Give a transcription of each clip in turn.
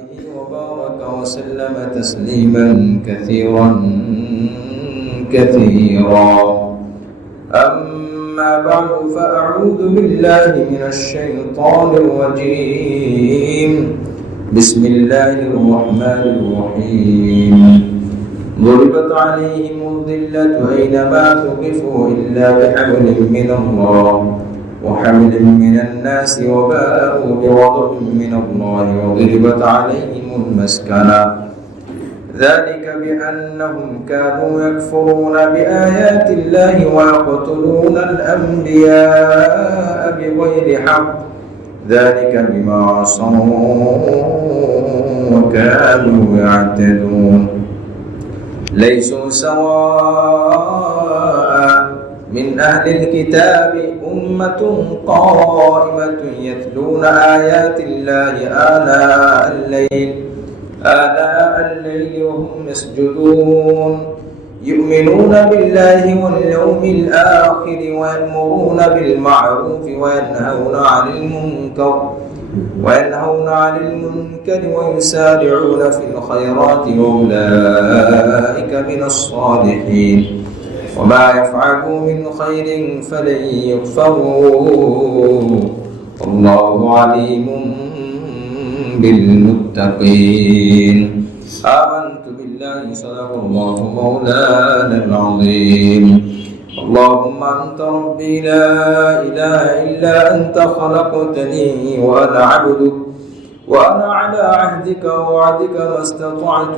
وبارك وسلم تسليما كثيرا كثيرا. أما بعد فأعوذ بالله من الشيطان الرجيم. بسم الله الرحمن الرحيم. ضربت عليهم الذلة أينما ثقفوا إلا بحبل من الله وحبل من الناس وباءوا بغضب من الله وضربت عليهم المسكنة ذلك بأنهم كانوا يكفرون بآيات الله ويقتلون الأنبياء بغير حق ذلك بما عصوا وكانوا يعتدون. ليسوا سواء من أهل الكتاب أمة قائمة يتلون آيات الله آلاء الليل وهم يسجدون يؤمنون بالله واليوم الآخر ويأمرون بالمعروف وينهون عن المنكر ويسارعون في الخيرات وأولئك من الصالحين وما يفعلوا من خير فلن يكفروه والله عليم بالمتقين. آمنت بالله صدق الله مولانا العظيم. اللهم أنت ربي لا إله إلا أنت خلقتني وأنا عبدك وأنا على عهدك ووعدك ما استطعت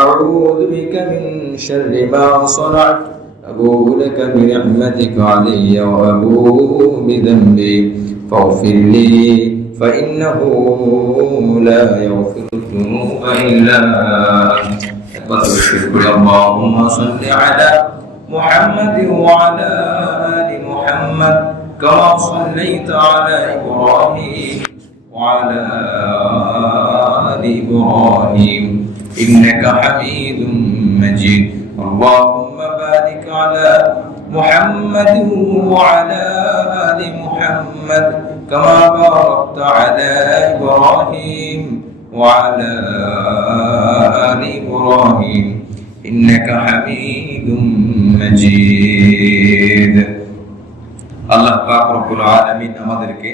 أعوذ بك من شر ما صنعت أبوء لك بنعمتك علي وأبوء بذنبي فاغفر لي فإنه لا يغفر الذنوب إلا أنت. اللهم صل على محمد وعلى آل محمد كما صليت على إبراهيم وعلى آل إبراهيم إنك حميد مجيد. اللهم بارك على محمد وعلى آل محمد كما باركت على إبراهيم وعلى آل إبراهيم إنك حميد مجيد. আল্লাহ পাক রব্বুল আলামিন আমাদেরকে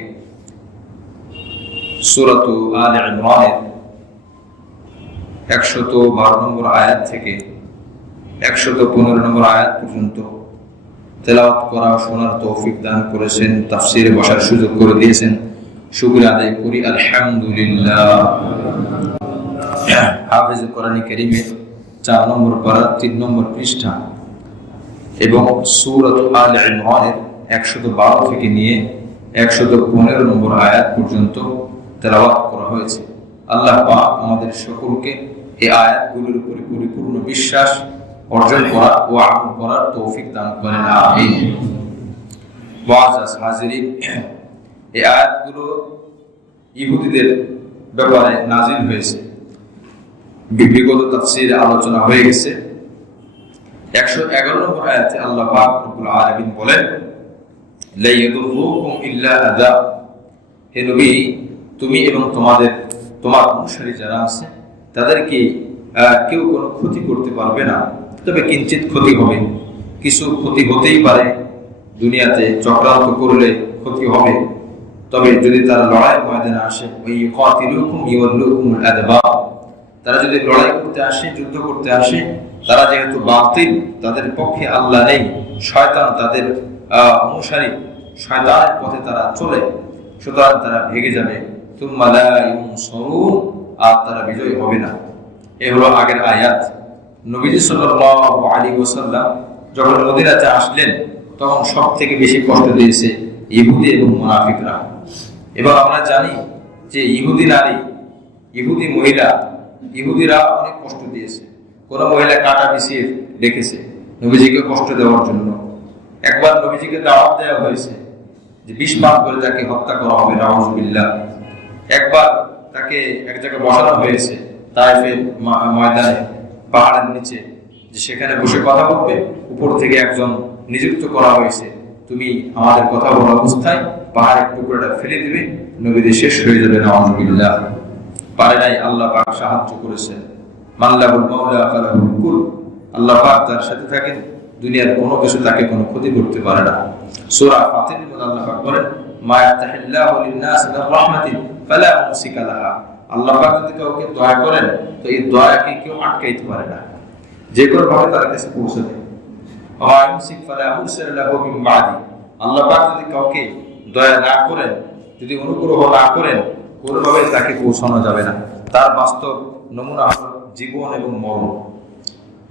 সূরা আলে ইমরানের 112 নম্বর আয়াত থেকে 115 নম্বর আয়াত পর্যন্ত তেলাওয়াত করা ও শোনার তৌফিক দান করেছেন, তাফসিরে বসার সুযোগ করে দিয়েছেন। শুকরিয়া আদায় করি আলহামদুলিল্লাহ। হাফেজ কোরআন কারীমের 4 নম্বর পারা 3 নম্বর পৃষ্ঠা এবং সূরা আলে ইমরানের 112 থেকে নিয়ে 115 নম্বর আয়াত পর্যন্ত তেলাওয়াত করা হয়েছে। আল্লাহ পাক আমাদের সকলকে এই আয়াতগুলোর উপরে পরিপূর্ণ বিশ্বাস অর্জন করা ও আমল করার তৌফিক দান করেন, আমিন। মুআজ্জাজ হাজিরিন, এই আয়াতগুলো ইহুদিদের ব্যাপারে নাজিল হয়েছে। বিগত তাফসীরে আলোচনা হয়ে গেছে। 111 নম্বর আয়াতে আল্লাহ পাক রব্বুল আলামিন বলেন, লা ইয়াদুররুকুম ইল্লা আযা। হে নবী, তুমি এবং তোমার অনুসারী যারা আছে তাদেরকে কেউ কোনো ক্ষতি করতে পারবে না, তবে কিঞ্চিত ক্ষতি হবে। কিছু ক্ষতি হতেই পারে, দুনিয়াতে চক্রান্ত করলে ক্ষতি হবে। তবে যদি তারা লড়াই ময়দানে আসে, তারা যদি লড়াই করতে আসে, যুদ্ধ করতে আসে, তারা যেহেতু বাতিল, তাদের পক্ষে আল্লাহ নেই, শয়তান তাদের অনুসারী, শয়তানের পথে তারা চলে, সুতরাং তারা ভেগে যাবে। তুম্মা লা ইউনসারুন, আর তারা বিজয়ী হবে না। এ হলো আগের আয়াত। নবীজি সাল্লাল্লাহু আলাইহি ওয়াসাল্লাম যখন মদিনাতে আসলেন, তখন সব থেকে বেশি কষ্ট দিয়েছে ইহুদি এবং মুনাফিকরা। এবং আমরা জানি যে ইহুদি নারী, ইহুদি মহিলা, ইহুদিরা অনেক কষ্ট দিয়েছে। কোন মহিলা কাটা বিছিয়ে রেখেছে নবীজিকে কষ্ট দেওয়ার জন্য। একবার নবীজিকে দাওয়াত দেওয়া হয়েছে যে বিষ পান করে তাকে হত্যা করা হবে, নাউযুবিল্লাহ। একবার তাকে এক জায়গায় বসানো হয়েছে তায়েফের ময়দানে, পাহাড়ের নিচে, যে সেখানে বসে কথা বলবে। উপর থেকে একজন নিযুক্ত করা হয়েছে, তুমি আমাদের কথা বলা অবস্থায় পাহাড়ের টুকরোটা ফেলে দিবে, নবীদের শেষ হয়ে যাবে, নাউযুবিল্লাহ। পারে নাই, আল্লাহ পাক সাহায্য করেছেন। মাল্লাহুল মাওলা ফালাহুল কুল, আল্লাহ পাক যার সাথে থাকেন দুনিয়ার কোনো কিছু তাকে কোনো ক্ষতি করতে পারে না। সূরা ফাতিরের মধ্যে আল্লাহ পাক বলেন, মা ইয়াফতাহিল্লাহু লিন-নাস মির রাহমাতিন ফালা মুমসিকা লাহা, আল্লাহ পাক যদি কাউকে দয়া করেন তো এই দয়াকে কেউ আটকাইতে পারে না, যে কোনো ভাবে তার কাছে পৌঁছে দেয়। ওয়া ইউমসিক ফালা মুরসিলা লাহু মিন বাদি, আল্লাহ পাক যদি কাউকে দয়া না করেন, যদি অনুগ্রহ না করেন, কোনোভাবে তাকে পৌঁছানো যাবে না। তার বাস্তব নমুনা হলো জীবন এবং মরণ।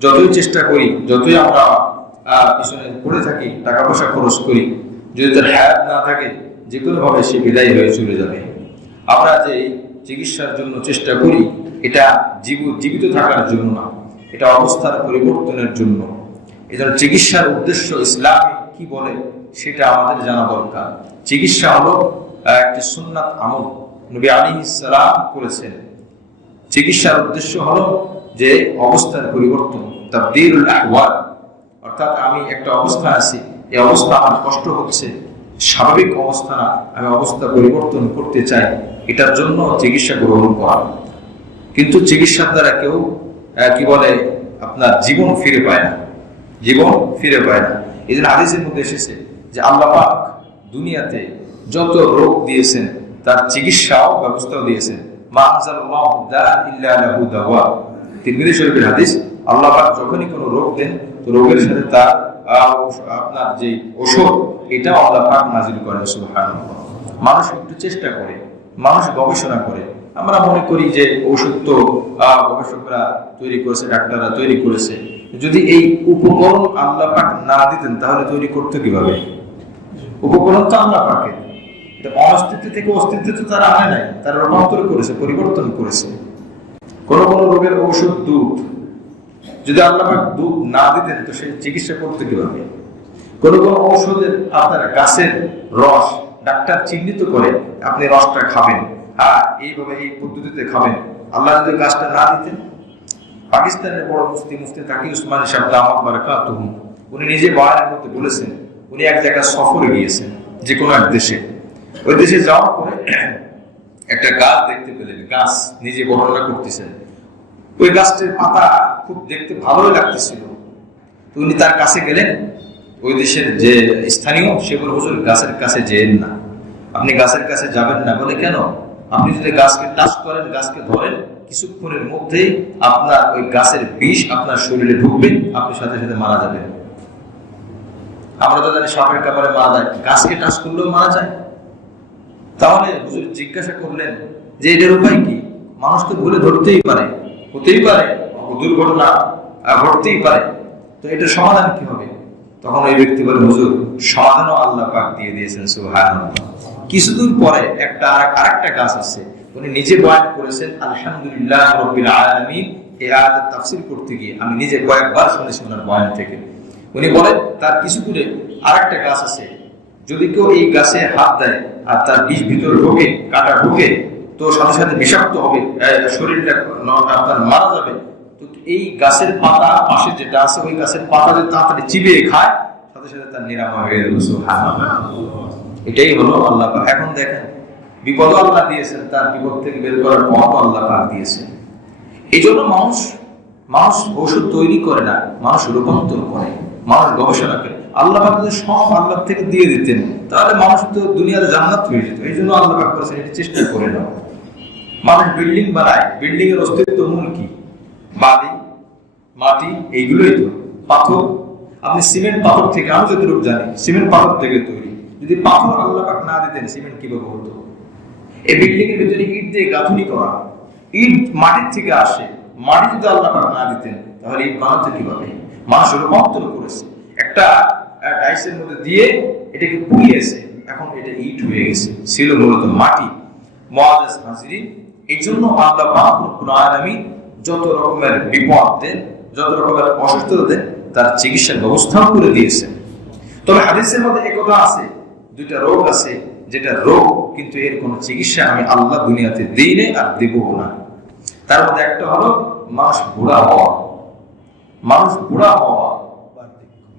যতই চেষ্টা করি, যতই আমরা পিছনে পড়ে থাকি, টাকা পয়সা খরচ করি, যদি তার হায়াত না থাকে, যে কোনোভাবে সে বিদায় হয়ে চলে যাবে। আমরা যে চিকিৎসার জন্য চেষ্টা করি, এটা জীবিত থাকার জন্য না, এটা অবস্থার পরিবর্তনের জন্য। এই জন্য চিকিৎসার উদ্দেশ্য ইসলামে কি বলে সেটা আমাদের জানা দরকার। চিকিৎসা হলো একটি সুন্নাত আমল, নবী আলাইহিস সালাম করেছেন। চিকিৎসার উদ্দেশ্য হলো যে অবস্থার পরিবর্তন, তাবদীলুল আহওয়াল, অর্থাৎ আমি একটা অবস্থা আছি, এই অবস্থা আমার কষ্ট হচ্ছে, স্বাভাবিক অবস্থা না, আমি অবস্থা পরিবর্তন করতে চাই, এটার জন্য চিকিৎসা গ্রহণ করা। কিন্তু চিকিৎসার দ্বারা কেউ কি বলে আপনার জীবন ফিরে পায় না, জীবন ফিরে পায় না। এই জন্য হাদিসের মধ্যে এসেছে যে আল্লাহ পাক দুনিয়াতে যত রোগ দিয়েছেন তার চিকিৎসাও ব্যবস্থাও দিয়েছেন। মা আনজালাল্লাহু দাআন ইল্লা লাহু দাওয়া, তিরমিজি শরীফের হাদিস। আল্লাহ পাক যখনই কোনো রোগ দেন তো রোগের সাথে তার আপনার যে ঔষধ, এটাও আল্লাহ পাক নাজিল করেন। সুবহানাল্লাহ। মানুষ একটু চেষ্টা করে, মানুষ গবেষণা করে, আমরা মনে করি যে ঔষধ তো গবেষকরা তৈরি করেছে, ডাক্তাররা তৈরি করেছে। যদি এই উপকরণ আল্লাহ পাক না দিতেন তাহলে তৈরি করতে কিভাবে? উপকরণ তো আল্লাহ পাকের, অস্তিত্ব থেকে অস্তিত্ব তো তারা আনে নাই, তারা রূপান্তর করেছে, পরিবর্তন করেছে। কোন কোন রোগের ঔষধ দুধ, যদি আল্লাহ পাক দুধ না দিতেন তো সে চিকিৎসা করতে কিভাবে? কোন কোন ঔষধের আপনার গাছের রস ডাক্তার চিহ্নিত করে আপনি রসটা খাবেন, হ্যাঁ এইভাবে এই পদ্ধতিতে খাবেন, আল্লাহ যদি গাছটা না দিতেন। পাকিস্তানের বড় মুফতি তাকি উসমানী সাহেব দামাত বারাকাতুহু, উনি নিজে বয়ানের মধ্যে বলেছেন, উনি এক জায়গায় সফরে গিয়েছেন যে কোনো এক দেশে। ওই দেশে যাওয়ার পরে একটা গাছ দেখতে পেলেন, গাছ নিজে বর্ণনা করতেছেন। ওই গাছটির পাতা খুব দেখতে ভালোই লাগতেছিল, তো উনি তার কাছে গেলেন। ওই দেশের যে স্থানীয়, সে বলে, হুজুর গাছের কাছে যেন না, আপনি গাছের কাছে যাবেন না। বলে কেন? আপনি যদি গাছকে টাচ করেন, গাছকে ধরেন, কিছুক্ষণের মধ্যেই আপনার ওই গাছের বিষ আপনার শরীরে ঢুকবে, আপনি সাথে সাথে মারা যাবেন। আমরা তো জানি সাপের কামড়ে মারা যায়, গাছকে টাচ করলেও মারা যায়। তাহলে হুজুর জিজ্ঞাসা করলেন যে এটার উপায় কি? মানুষ তো ভুলে ধরতেই পারে, হতেই পারে, দুর্ঘটনা ঘটতেই পারে, তো এটার সমাধান কি হবে? তখন ওই ব্যক্তি বলে, হুজুর সমাধানও আল্লাহ পাক দিয়ে দিয়েছেন। সুবহানাল্লাহ। কিছুদূর পরে আরেকটা গাছ আছে, উনি নিজে বয়ান করেছেন আলহামদুলিল্লাহ রাব্বিল আলামিন। এই আয়াতের তাফসীর করতে গিয়ে আমি নিজে কয়েকবার শুনেছি ওনার বয়ান থেকে। উনি বলেন তার কিছু দূরে আরেকটা গাছ আছে, যদি কেউ এই গাছে হাত দেয় আর তার বিষ ভিতরে ঢোকে, কাটা ঢোকে, তো সাথে সাথে বিষাক্ত হবে, শরীরটা আপনার মারা যাবে। তো এই গাছের পাতা পাশে যেটা আছে, ওই গাছের পাতা যদি তাড়াতাড়ি চিবিয়ে খায়, সাথে সাথে তার নিরাময় হয়ে যাবে। সুবহানাল্লাহ। এটাই হলো আল্লাহ পাক। এখন দেখেন, বিপদ আল্লাহ দিয়েছেন, তার বিপদ থেকে বের করার পথ আল্লাহ পাক দিয়েছেন। এই জন্য মানুষ ঔষধ তৈরি করে না, মানুষ রূপান্তর করে, মানুষ গবেষণা করে। আল্লাহ পাক যদি সব আল্লাহ থেকে দিয়ে দিতেন তাহলে মানুষ তো দুনিয়াতে জান্নাত হয়ে যেত। এই জন্য আল্লাহ পাক করেছেন এটা চেষ্টা করে নাও। মানুষ বিল্ডিং বানায়, বিল্ডিং এর অস্তিত্ব মূল কি? বালি, মাটি, এইগুলোই তো। পাথর, আপনি সিমেন্ট পাথর থেকে, আমি যতটুকু জানি সিমেন্ট পাথর থেকে তৈরি। যদি পাথর আল্লাহ পাক না দিতেন সিমেন্ট কিভাবে হতো? এই বিল্ডিং এর ভিতরে ইট দিয়ে গাঁথুনি করা, ইট মাটির থেকে আসে, মাটি যদি আল্লাহ পাক না দিতেন তাহলে ইট বানাতে কিভাবে? মানুষ রূপান্তর করেছে, একটা ডাইসের মধ্যে দিয়ে এটাকে পুড়িয়েছে, এখন এটা ইট হয়ে গেছে, ছিল মূলত মাটি। মুআজ্জাজ হাজিরিন, এই জন্য আল্লাহ পাক রব্বুল আলামিন যত রকমের বিপদ দেন, যত রকমের অসুস্থতা দেন, তার চিকিৎসার ব্যবস্থাও করে দিয়েছেন। তবে হাদিসের মধ্যে একথা আছে, দুইটা রোগ আছে যেটা রোগ কিন্তু এর কোনো চিকিৎসা আমি আল্লাহ দুনিয়াতে দিই না আর দেবো না। তার মধ্যে একটা হলো মানুষ বুড়া হওয়া, মানুষ বুড়া হওয়া,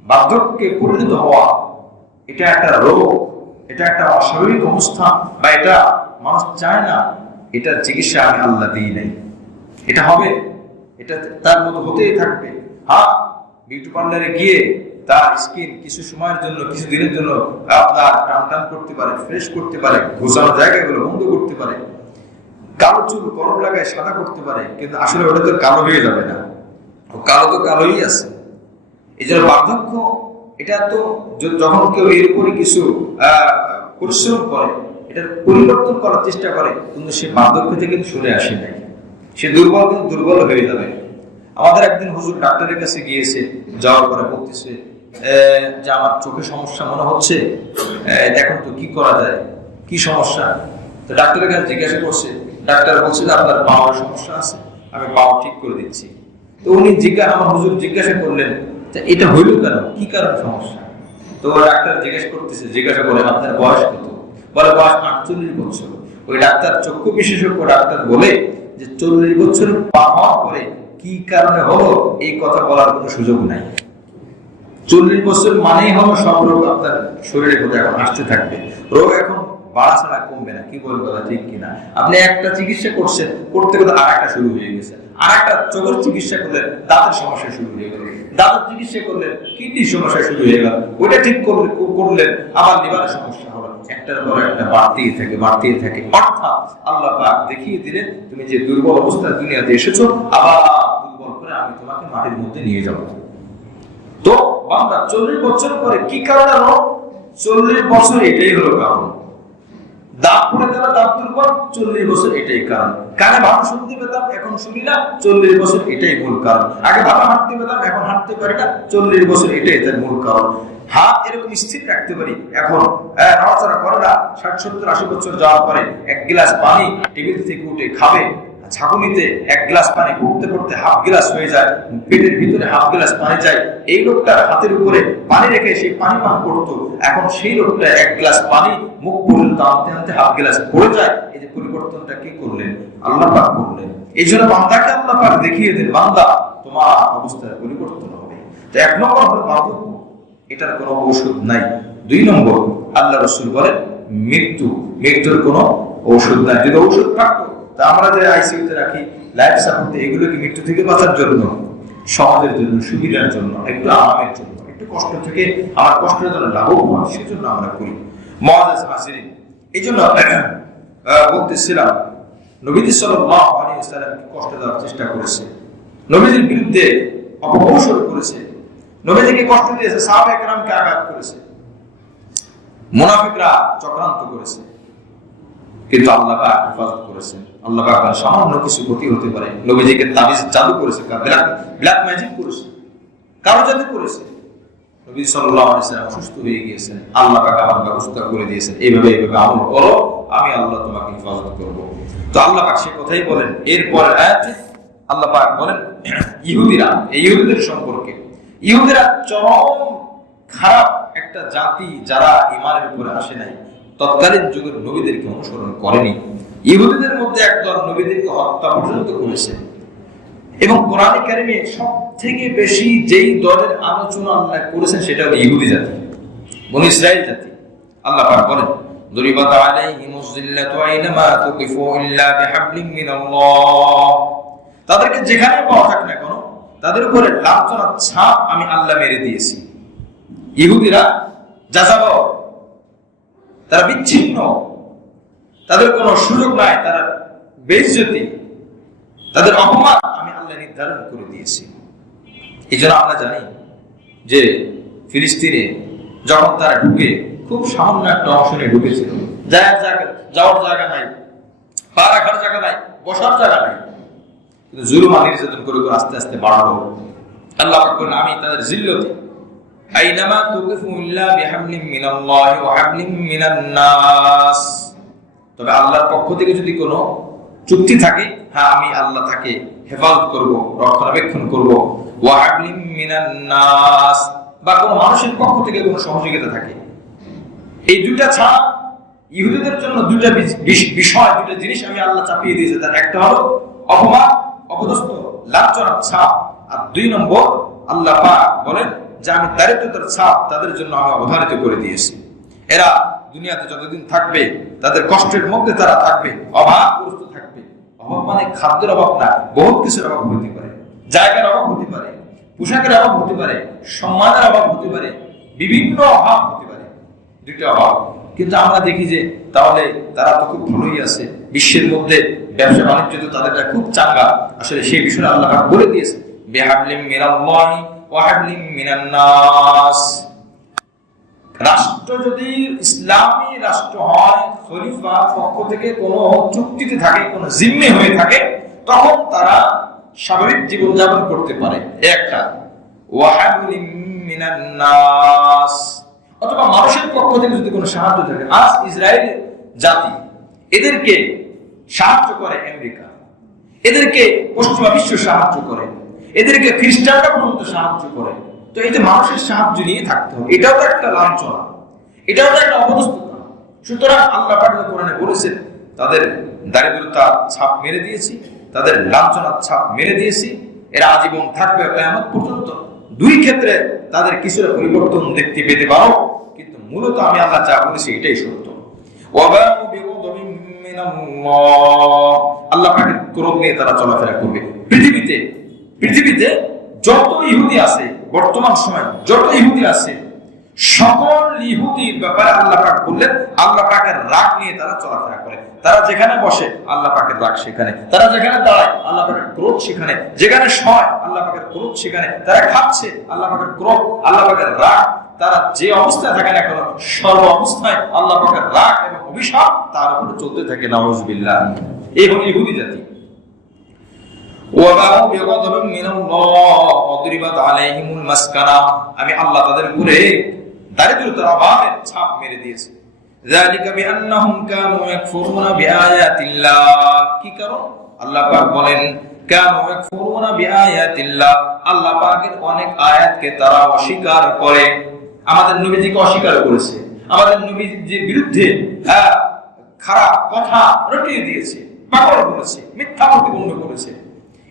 বার্ধক্যে পরিণত হওয়া। এটা একটা রোগ, এটা একটা অস্বাভাবিক অবস্থা, বা এটা মানুষ চায় না। এটার চিকিৎসা আমি আল্লাহ দিই নাই, এটা হবে, এটা তার মতো হতেই থাকবে। হ্যাঁ, বিউটি পার্লারে গিয়ে তার স্কিন কিছু সময়ের জন্য, কিছু দিনের জন্য আপনার টান টান করতে পারে, ফ্রেশ করতে পারে, ঘোষানো জায়গাগুলো বন্ধ করতে পারে, কালো চুল কলম লাগায় সাদা করতে পারে, কিন্তু আসলে ওটা তো কালো হয়ে যাবে না, কালো তো কালোই আছে। এই জন্য বার্ধক্য, এটা তো যখন কেউ এর উপরে কিছু পরিশ্রম করে, এটার পরিবর্তন করার চেষ্টা করে, কিন্তু সে বার্ধক্য থেকে সরে আসে নাই, সে দুর্বল কিন্তু দুর্বল হয়ে যাবে। আমাদের একদিন হুজুর ডাক্তারের কাছে গিয়েছে, যাওয়ার পরে বলতেছে যে আমার চোখে সমস্যা মনে হচ্ছে, দেখুন তো কি করা যায়, কি সমস্যা। তো ডাক্তারের কাছে জিজ্ঞাসা করছে, ডাক্তার বলছে যে আপনার পাওয়ার সমস্যা আছে, আমি পাওয়া ঠিক করে দিচ্ছি। তো উনি আমার হুজুর জিজ্ঞাসা করলেন এটা হইল কেন, কি কারণ সমস্যা। তো ডাক্তার জিজ্ঞাসা করে আপনার বয়স কত, বলে বয়স 48 বছর। ওই ডাক্তার, চক্ষু বিশেষজ্ঞ ডাক্তার বলে যে 40 বছর পার হওয়ার পরে কি কারণে হলো এই কথা বলার কোনো সুযোগ নাই। 40 বছর মানেই হলো সব রোগ আপনার শরীরে কোথায় এখন আসতে থাকবে, রোগ এখন বাড়া ছাড়া কমবে না। কি বলবো কথা ঠিক কিনা? আপনি একটা চিকিৎসা করছেন, করতে করতে আর একটা শুরু হয়ে গেছে, আর একটা চোখের চিকিৎসা করলেন, দাঁতের সমস্যা শুরু হয়ে গেল, দাঁতের চিকিৎসা করলেন, কিডনির সমস্যা শুরু হয়ে গেল, ওইটা ঠিক করলেন, আবার লিভারের সমস্যা হলো, একটার পর একটা বাড়তেই থাকে। অর্থাৎ আল্লাহ পাক দেখিয়ে দিলেন তুমি যে দুর্বল অবস্থায় দুনিয়াতে এসেছো, আবার দুর্বল করে আমি তোমাকে মাটির মধ্যে নিয়ে যাবো। তো বান্দা 40 বছর পরে কি কারণে হলো? 40 বছর এটাই হলো কারণ। দাঁত পড়ে গেল, দাঁত দুর্বল, 40 বছর এটাই কারণ। কানে ভালো শুনতে পেতাম, এখন শুনি না, 40 বছর এটাই মূল কারণ। আগে ভালো হাঁটতে পেতাম, এখন হাঁটতে পারি না, 40 বছর এটাই তার মূল কারণ। হাত এরকম স্থির রাখতে পারি, এখন নড়াচড়া করে না, 60, 70, 80 বছর যাওয়ার পরে এক গ্লাস পানি টেবিল থেকে উঠে খাবে, ছাঁকুনিতে এক গ্লাস পানি পড়তে পড়তে হাফ গ্লাস হয়ে যায়, পেটের ভিতরে হাফ গ্লাস পানি যায়। এই লোকটার হাতের উপরে পানি রেখে সেই পানি পান করতো, এখন সেই লোকটা এক গ্লাস পানি মুখ পর্যন্ত আনতে আনতে হাফ গ্লাস পড়ে যায়। এই যে পরিবর্তনটা কি করলেন? আল্লাহ পাক করলেন। এই জন্য বান্দাকে আল্লাহ পাক দেখিয়ে দেন, বান্দা তোমার অবস্থার পরিবর্তন হবে। তো 1 নম্বর হলো বার্ধক্য, এটার কোনো ঔষধ নাই। 2 নম্বর, আল্লাহ রাসূল বলেন মৃত্যুর কোনো ঔষধ নাই। যদি ঔষধ থাকতো তা আমরা যে আইসিইউতে রাখি, লাইফ সাপোর্টে, এগুলো কি মৃত্যু থেকে বাঁচার জন্য? সমাজের জন্য, সুবিধার জন্য, একটু আরামের জন্য, একটু কষ্ট থেকে আমার কষ্টের জন্য লাঘব হয়, সেজন্য আমরা করি। মুআজ্জাজ হাজিরিন, এই জন্য বলতেছিলাম, নবীজি সাল্লাল্লাহু আলাইহি ওয়াসাল্লাম কষ্ট দেওয়ার চেষ্টা করেছে, নবীজির বিরুদ্ধে অপকৌশল করেছে, নবীজিকে কষ্ট দিয়েছে, সাহাবায়ে কেরামকে আঘাত করেছে, মুনাফিকরা চক্রান্ত করেছে, কিন্তু আল্লাহ পাক হেফাজত করেছেন। আল্লাহ পাক সামান্য কিছু ক্ষতি হতে পারে। নবীজিকে তাবিজ জাদু করেছে, ব্ল্যাক ম্যাজিক করেছে, কারো জাদু করেছে, নবী সাল্লাল্লাহু আলাইহি ওয়াসাল্লাম অসুস্থ হয়ে গিয়েছেন, আল্লাহ পাক আমার ব্যবস্থা করে দিয়েছেন, এইভাবে আমল করো, আমি আল্লাহ তোমাকে হেফাজত করব। তো আল্লাহ পাক সে কথাই বলেন। এরপর আয়াতে আল্লাহ পাক বলেন ইহুদিরা, এই ইহুদিদের সম্পর্কে, ইহুদিরা চরম খারাপ একটা জাতি, যারা ঈমানের উপরে আসে নাই, তৎকালীন যুগের নবীদেরকে অনুসরণ করেনি। ইহুদিদের মধ্যে একদল নবীদেরকে হত্যা পর্যন্ত করেছে। এবং কোরআনে কারিমে সবথেকে বেশি যেই দলের আলোচনা আল্লাহ করেছেন সেটা হলো ইহুদি জাতি, বনী ইসরাইল জাতি। আল্লাহ পাক বলেন দরিবাত আলাইহিমুজ জিল্লাতু আইনামা তুকিফু ইল্লা বিহাবলিম মিনাল্লাহ, তাদেরকে যেখানে পাওয়া থাক না কেন তাদের উপরে লাঞ্ছনার ছাপ আমি আল্লাহ মেরে দিয়েছি। ইহুদিরা যাযাবর, তারা বিচ্ছিন্ন, তাদের কোনো সুযোগ নাই, তারা বেইজ্জতি, তাদের অপমান আমি আল্লাহ নির্ধারণ করে দিয়েছি। এই জন্য আমরা জানি যে ফিলিস্তিনে যখন তারা ঢুকে, খুব সামান্য একটা অংশ নিয়ে ঢুকেছিল, যাওয়ার জায়গা নাই, পা রাখার জায়গা নাই, বসার জায়গা নাই, কিন্তু জুলুম আর নির্যাতন করে আস্তে আস্তে বাড়লো। আল্লাহ পাক বলেন আমি তাদের জিল্লতি আইনামা তুকিফু ইল্লা বিহাবলিম মিনাল্লাহি ওয়া হাবলিম মিনান নাস, তবে আল্লাহর পক্ষ থেকে যদি কোনো চুক্তি থাকে, হ্যাঁ আমি আল্লাহ তাকে হেফাজত করব, রক্ষণাবেক্ষণ করব, ওয়া হাবলিম মিনান নাস, বা কোনো মানুষের পক্ষ থেকে কোনো সহযোগিতা থাকে। এই দুইটা ছাড়া ইহুদিদের জন্য দুইটা বিষয়, দুইটা জিনিস আমি আল্লাহ চাপিয়ে দিয়েছি। তার একটা হলো অপমান, অপদস্থ, লাঞ্ছনার ছাপ, আর 2 নম্বর আল্লাহ পাক বলেন যে আমি দারিদ্রতার ছাপ তাদের জন্য আমি অবধারিত করে দিয়েছি। এরা দুনিয়াতে যতদিন থাকবে তাদের কষ্টের মধ্যে তারা থাকবে, অভাবগ্রস্ত থাকবে, অভাব মানে খাদ্যের অভাব না, বহুত কিছুর অভাব হতে পারে, জায়গার অভাব হতে পারে, পোশাকের অভাব হতে পারে, সম্মানের অভাব হতে পারে, বিভিন্ন অভাব হতে পারে, দুইটা অভাব। কিন্তু আমরা দেখি যে তাহলে তারা তো খুব ভালোই আছে, বিশ্বের মধ্যে ব্যবসা বাণিজ্য তো তাদেরটা খুব চাঙ্গা। আসলে সেই বিষয়ে আল্লাহ পাক বলে দিয়েছে, বিহাবলিম মিনাল্লাহি ওয়া হাবলিম মিনান নাস। রাষ্ট্র যদি ইসলামী রাষ্ট্র হয়, খলিফার পক্ষ থেকে কোনো চুক্তিতে থাকে, কোনো জিম্মে হয়ে থাকে, তখন তারা স্বাভাবিক জীবনযাপন করতে পারে একটা। ওয়া হাবলিম মিনান নাস, অথবা মানুষের পক্ষ থেকে যদি কোনো সাহায্য থাকে। আজ ইসরায়েল জাতি, এদেরকে সাহায্য করে আমেরিকা, এদেরকে পশ্চিমা বিশ্ব সাহায্য করে, এদেরকে খ্রিস্টানরা পর্যন্ত সাহায্য করে। তো এই যে মানুষের সাহায্য নিয়ে থাকতে হবে, এটাও তো একটা লাঞ্ছনা, এটাও তো একটা অপদস্থতা। সুতরাং আল্লাহ পাক কোরআনে বলেছেন, তাদের দারিদ্রতা ছাপ মেরে দিয়েছি, তাদের লাঞ্ছনার ছাপ মেরে দিয়েছি, এরা আজীবন থাকবে কিয়ামত পর্যন্ত। দুই ক্ষেত্রে তাদের কিছুটা পরিবর্তন দেখতে পেতে পারো, কিন্তু মূলত আমি আল্লাহ যা বলেছি এটাই সত্য। আল্লাহ পাকের ক্রোধ নিয়ে তারা চলাফেরা করবে। পৃথিবীতে যত ইহুদি আছে, বর্তমান সময় যত ইহুদি আছে, সকল ইহুদির ব্যাপারে আল্লাহ পাক বললেন আল্লাহ পাকের রাগ নিয়ে তারা চলাফেরা করে। তারা যেখানে বসে আল্লাহ পাকের রাগ সেখানে, তারা যেখানে দাঁড়ায় আল্লাহ পাকের ক্রোধ সেখানে, যেখানে শোয় আল্লাহ পাকের ক্রোধ সেখানে, তারা খাচ্ছে আল্লাহ পাকের ক্রোধ, আল্লাহ পাকের রাগ। তারা যে অবস্থায় থাকে না কেন, সর্ব অবস্থায় আল্লাহ পাকের রাগ এবং অভিশাপ তার উপরে চলতে থাকে। নাউযুবিল্লাহ। এই হলো ইহুদি জাতি। আমি আল্লাহ তাদের উপরে দারিদ্রতার অভাবের ছাপ মেরে দিয়েছি। কি কারণ? আল্লাহ পাক বলেন, আল্লাহ পাকের অনেক আয়াতকে তারা অস্বীকার করে। আমাদের নবীজিকে অস্বীকার করেছে, আমাদের নবীজির বিরুদ্ধে খারাপ কথা রটিয়ে দিয়েছে, পাগল করেছে, মিথ্যা প্রতিপন্ন করেছে।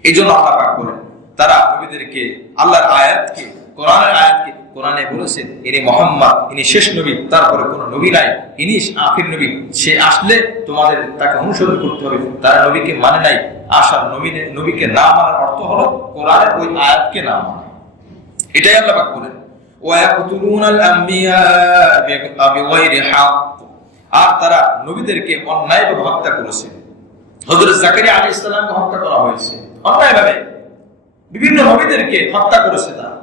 এই জন্য আল্লাহ পাক বলেন, তারা নবীদেরকে আল্লাহর আয়াতকে, কোরআনের আয়াতকে, কোরআনে বলেছেন ইনি মুহাম্মদ, ইনি শেষ নবী, তারপরে কোন নবী নাই, ইনি আখির নবী, সে আসলে তোমাদের তাকে অনুসরণ করতে হবে। তারা নবীকে মানে নাই। আসার নবীকে না মানার অর্থ হলো কোরআনের ওই আয়াতকে না মানা। এটাই আল্লাহ পাক বলেন, ওয়ায়াকতুলুনাল আমবিয়া বিগাইরি হক। আর তারা নবীদেরকে অন্যায়ভাবে হত্যা করেছে। হযরত জাকারিয়া আলাইহিস সালামকে হত্যা করা হয়েছে অন্যায়ভাবে, বিভিন্ন নবীদেরকে হত্যা করেছে তারা।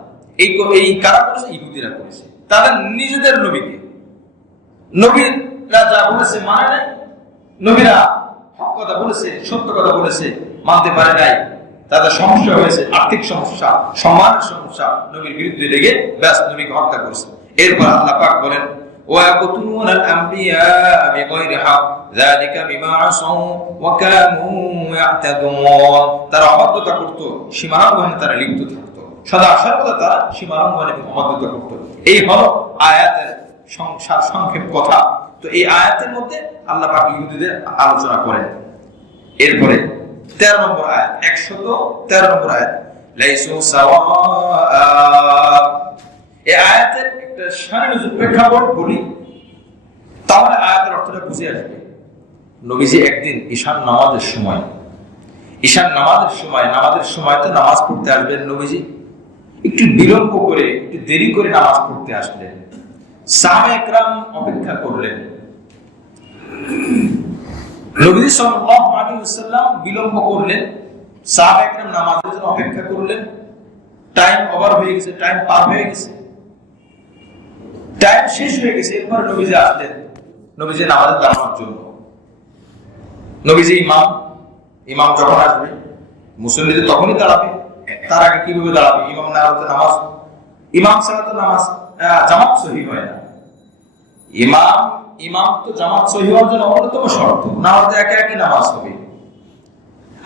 এই কারা করেছে? ইহুদিরা করেছে। তাদের নিজেদের নবীকে, নবীরা যা বলেছে মানে নাই, নবীরা হক কথা বলেছে, সত্য কথা বলেছে, মানতে পারে নাই। তাদের সমস্যা হয়েছে, আর্থিক সমস্যা, সম্মানের সমস্যা, নবীর বিরুদ্ধে লেগে ব্যাস নবীকে হত্যা করেছে। এরপর আল্লাহ পাক বলেন, ওয়ায়াকতুলুনাল আমবিয়া বিগাইরি হক যালিকা বিমা আসাউ ওয়া কানু ইয়াতাদুন। তারা অবাধ্যতা করত, সীমালঙ্ঘনে তারা লিপ্ত থাকত, সদা সর্বদা তারা সীমালঙ্ঘনে অবাধ্যতা করত। এই হলো আয়াতের সংক্ষেপ কথা। তো এই আয়াতের মধ্যে আল্লাহ পাক ইহুদিদের আলোচনা করেন। এরপরে 13 নম্বর আয়াত, 113 নম্বর আয়াত, লাইসু সাওয়া। এই আয়াতের একটা শারীরিক প্রেক্ষাপট বলি, তাহলে আয়াতের অর্থটা বুঝে আসবে। নবীজি একদিন ঈশান নামাজের সময় নামাজের সময়তে নামাজ পড়তে আসবেন। নবীজি একটু বিলম্ব করে, একটু দেরি করে নামাজ পড়তে আসলেন। সাহাবায়ে কেরাম অপেক্ষা করলেন। নবী সাল্লাল্লাহু আলাইহি ওয়াসাল্লাম বিলম্ব করলেন, সাহাবায়ে কেরাম নামাজের জন্য অপেক্ষা করলেন। টাইম ওভার হয়ে গেছে, টাইম পার হয়ে গেছে, টাইম শেষ হয়ে গেছে। এরপর নবীজি আসলেন, নবীজি নামাজে দাঁড়ানোর জন্য। নবীজি ইমাম যখন আসবে, মুসল্লিদের তখনই দাঁড়াবে। তার আগে কিভাবে দাঁড়াবে? ইমাম না হলে নামাজ, ইমাম ছাড়া তো নামাজ জামাত সহিহ হয় না। ইমাম তো জামাত সহিহ হওয়ার জন্য অন্যতম শর্ত, না হলে একে একে নামাজ হবে।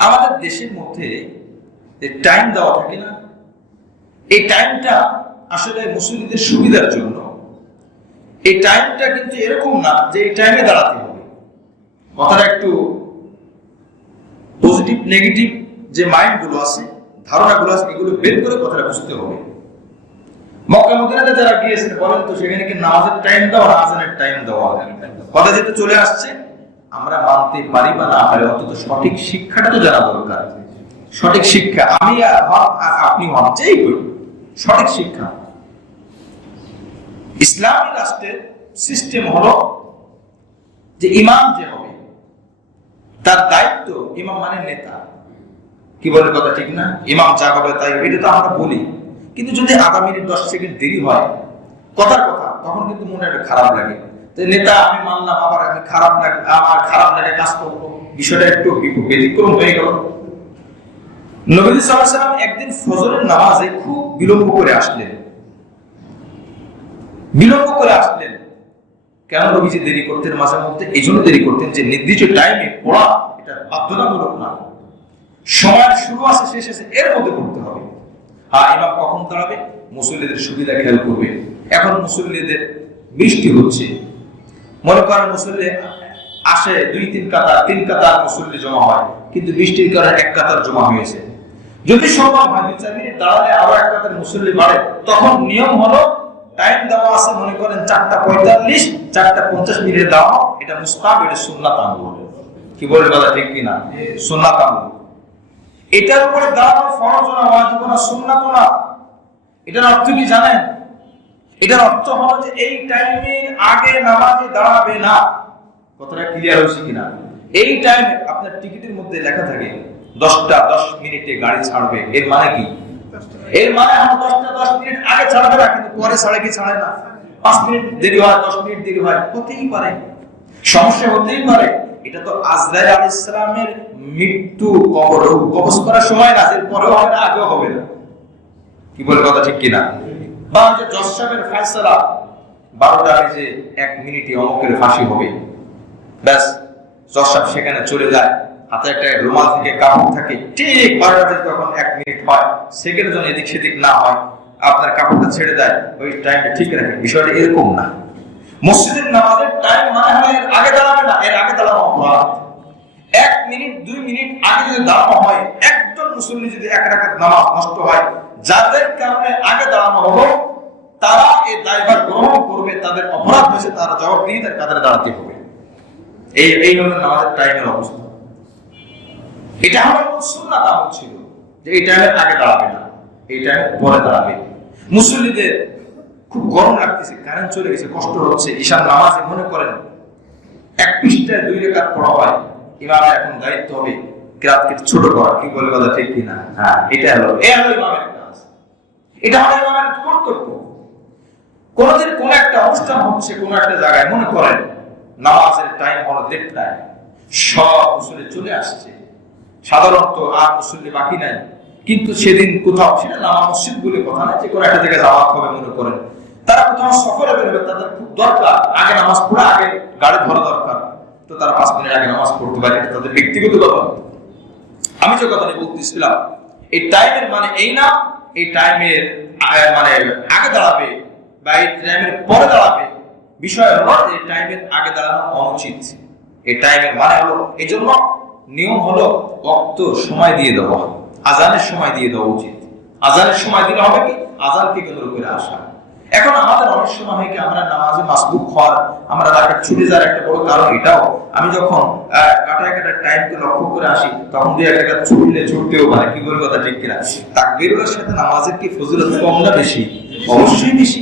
আমাদের দেশের মধ্যে যে টাইম দেওয়া থাকে না, এই টাইমটা আসলে মুসল্লিদের সুবিধার জন্য। এই টাইমটা কিন্তু এরকম না যে এই টাইমে দাঁড়াতে হবে। কথাটা একটু পজিটিভ নেগেটিভ যে মাইন্ড গুলো আছে, ধারণাগুলো আছে, এগুলো বের করে কথাটা বুঝতে হবে। মক্কা মদিনাতে যারা গিয়েছেন বলেন তো, সেখানে কি নামাজের টাইম দেওয়া, আজানের টাইম দেওয়া? কথা যেহেতু চলে আসছে, আমরা মানতে পারি বা না পারি, অন্তত সঠিক শিক্ষাটা তো জানা দরকার। সঠিক শিক্ষা, আমি আপনি হন যেই করি, সঠিক শিক্ষা। ইসলামী রাষ্ট্রের সিস্টেম হলো যে ইমাম যে হবে তার দায়িত্ব, ইমাম মানে নেতা, কি বলে কথা ঠিক না? ইমাম যা হবে তাই, এটা তো আমরা বলি, কিন্তু যদি আধা মিনিট 10 সেকেন্ড দেরি হয় কথার কথা, তখন কিন্তু মনে একটা খারাপ লাগে। নেতা আমি মানলাম, আবার আমি আমার খারাপ লাগে, কাজ করবো, বিষয়টা একটু ব্যতিক্রম হয়ে গেল। নবী সাল্লাল্লাহু আলাইহি ওয়াসাল্লাম একদিন ফজরের নামাজে খুব বিলম্ব করে আসলেন। কেন নবীজি দেরি করতেন মাঝে মধ্যে? এই জন্য দেরি করতেন যে নির্দিষ্ট টাইমে পড়া এটা বাধ্যতামূলক না, সময় শুরু আছে শেষ আছে এর মধ্যে পড়তে হবে। ইমাম কখন দাঁড়াবে মুসল্লিদের সুবিধা খেয়াল করবে। এখন মুসল্লিদের বৃষ্টি হচ্ছে, মনে করেন মুসল্লি আসে 2-3 কাতার 3 কাতার মুসল্লি জমা হয়, কিন্তু বৃষ্টির কারণে 1 কাতার জমা হয়েছে। যদি সম্ভব হয় 2-4 মিনিট দাঁড়ালে আরো 1 কাতার মুসল্লি বাড়ে, তখন নিয়ম হলো টাইম দেওয়া আছে, মনে করেন 4:45 4:50 মিনিট দেওয়া, এটা মুস্তাহাব, এটা সুন্নাত আমল। কি বলে কথা ঠিক কিনা? সুন্নাত আমল। এটার উপরে দাঁড়ানো ফরজ না, ওয়াজিব না, সুন্নাত না। এটার অর্থ কি জানেন? এটার অর্থ হলো যে এই টাইমের আগে নামাজে দাঁড়াবে না। কথাটা ক্লিয়ার হচ্ছে কিনা? এই টাইমে আপনার টিকিটের মধ্যে লেখা থাকে 10টা 10 মিনিটে গাড়ি ছাড়বে, এর মানে কি? এর মানে হলো 10টা 10 মিনিট আগে ছাড়বে না, কিন্তু পরে ছাড়ে কি ছাড়ে না? 5 মিনিট দেরি হয়, 10 মিনিট দেরি হয়, হতেই পারে, সমস্যা হতেই পারে। এটা তো আজরাইল আলাইহিস সালামের মৃত্যু কবজ করার সময় না, এর পরেও হবে না, আগেও হবে না। কি বলে কথা ঠিক কিনা? বা যে জজ সাহেবের ফয়সালা 12টা বাজে 1 মিনিটে অমুকের ফাঁসি হবে, ব্যাস জজ সাহেব সেখানে চলে যায়, হাতে একটা রুমাল থেকে কাপড় থাকে, ঠিক 12টা বাজে তখন 1 মিনিট হয়, সেকেন্ড যেন এদিক সেদিক না হয়, আপনার কাপড়টা ছেড়ে দেয়, ওই টাইমটা ঠিক রাখে। বিষয়টা এরকম না। মসজিদের নামাজের টাইম মানে হয় এর আগে দাঁড়াবে না, এর আগে দাঁড়ানো অপরাধ। 1 মিনিট 2 মিনিট আগে যদি দাঁড়ানো হয়, একজন মুসল্লি যদি 1 রাকাত নামাজ নষ্ট হয়, যাদের কারণে আগে দাঁড়ানো হলো তারা এই দায়ভার গ্রহণ করবে, তাদের অপরাধ হয়েছে, তারা জবাবদিহিতার কাতারে দাঁড়াতে হবে। এই হলো নামাজের টাইমের অবস্থা। এটা হলো সুন্নাত আমল ছিল যে এই টাইমের আগে দাঁড়াবে না, এই টাইমের পরে দাঁড়াবে। মুসল্লিদের খুব গরম লাগতেছে, কারেন্ট চলে গেছে, কষ্ট হচ্ছে, ঈশার নামাজে মনে করেন 1 পৃষ্ঠায় 2 রাকাত পড়া হয়, ইমামের এখন দায়িত্ব হবে কিরাতকে ছোট করা। কি বলে কথা ঠিক কিনা? এটা হলো ইমামের কাজ, এটা হলো ইমামের কর্তব্য। কোনদিন কোন একটা অনুষ্ঠান হচ্ছে কোন একটা জায়গায়, মনে করেন নামাজের টাইম হলো 1:30টায়, সব মুসল্লি চলে আসছে, সাধারণত আর মুসল্লি বাকি নাই, কিন্তু সেদিন কোথাও, সেটা নামাজ মসজিদ বলে কথা না, যে কোনো একটা জায়গায় জামাত হবে, মনে করেন তারা কোথাও সফরে বেরোবে, তাদের খুব দরকার আগে নামাজ পড়া, আগে গাড়ি ধরা দরকার, তো তারা 5 মিনিট আগে নামাজ পড়তে পারে, এটা তাদের ব্যক্তিগত ব্যাপার। আমি যে কথাটা বলতেছিলাম, এই টাইমের মানে এই না এই টাইমের মানে আগে দাঁড়াবে বা এই টাইমের পরে দাঁড়াবে, বিষয় হলো এই টাইমের আগে দাঁড়ানো অনুচিত। এই টাইমের মানে হলো, এই জন্য নিয়ম হলো ওয়াক্ত সময় দিয়ে দেওয়া, আজানের সময় দিয়ে দেওয়া উচিত। আজানের সময় দিলে হবে কি? আজানকে কেন্দ্র করে আসা। এখন আমাদের অনেক সময় হয় কি, আমরা নামাজে মাসবুক হওয়ার, আমরা রাকাত ছুটে যাওয়ার একটা বড় কারণ এটাও, আমি যখন কাটায় টাইমকে লক্ষ্য করে আসি, তখন 2-1 রাকাত ছুটতেও পারে। কি বলে কথা ঠিক কিনা? তাকবীরের সাথে নামাজের কি ফজিলত কম না বেশি? অবশ্যই বেশি,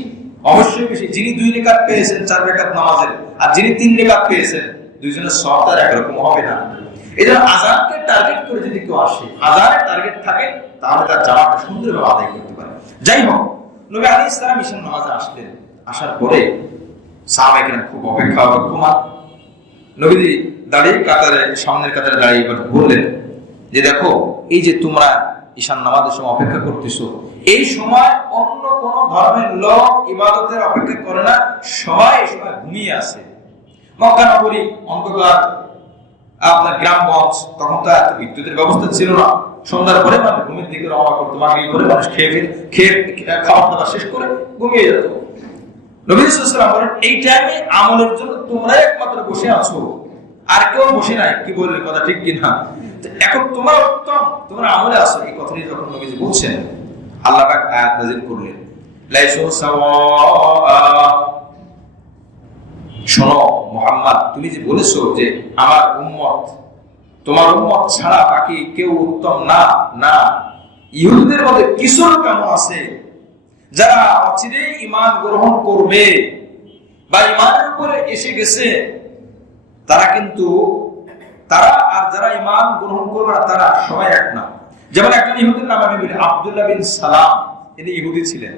অবশ্যই বেশি। যিনি 2 রাকাত পেয়েছেন 4 রাকাত নামাজের, আর যিনি 3 রাকাত পেয়েছেন, দুইজনের সওয়াব তার একরকম হবে না। এই জন্য আজানকে টার্গেট করে যদি কেউ আসে, আজানের টার্গেট থাকে, তাহলে তার জামাতটা সুন্দরভাবে আদায় করতে পারে। যাই হোক, নবী আলাইহিস সালাম ঈশার নামাজে আসলেন। আসার পরে সাহাবায়ে কেরাম খুব অপেক্ষমান। নবীজি দাঁড়িয়ে কাতারে, সামনের কাতারে দাঁড়িয়ে এবার বললেন যে, দেখো এই যে তোমরা ঈশার নামাজের সময় অপেক্ষা করতেছো, এই সময় অন্য কোন ধর্মের লোক ইবাদতের অপেক্ষা করে না, সবাই এই সময় ঘুমিয়ে আছে। মক্কা নগরী অন্ধকার, আপনার গ্রামগঞ্জ, তখন তো এত বিদ্যুতের ব্যবস্থা ছিল না। সন্ধ্যার পরে মানুষ ঘুমের দিকে রওনা করতো, মাগরিব করে মানুষ খেয়ে খাবার দাবার শেষ করে ঘুমিয়ে যেত। নবী সাল্লাল্লাহু আলাইহি ওয়াসাল্লাম বলেন, এই টাইমে আমলের জন্য তোমরা একমাত্র বসে আছো, আর কেউ বসে নাই। কি বললেন? কথা ঠিক কিনা? এখন তোমরা উত্তম, তোমরা আমলে আছো। এই কথাটি যখন নবীজি বলছেন, আল্লাহ পাক আয়াত নাযিল করলেন, লাইসু সাওয়া, শোনো মুহাম্মদ, তুমি যে বলেছো যে আমার উম্মত তোমার উম্মত ছাড়া বাকি কেউ উত্তম না, না, ইহুদিদের মধ্যে কিছু কেমন আছে যারা অচিরেই ঈমান গ্রহণ করবে বা ঈমানের উপরে এসে গেছে, তারা কিন্তু তারা আর যারা ঈমান গ্রহণ করবে না তারা সবাই এক না। যেমন একজন ইহুদির নাম আমি বলি, আব্দুল্লাহ বিন সালাম, ইনি ইহুদি ছিলেন,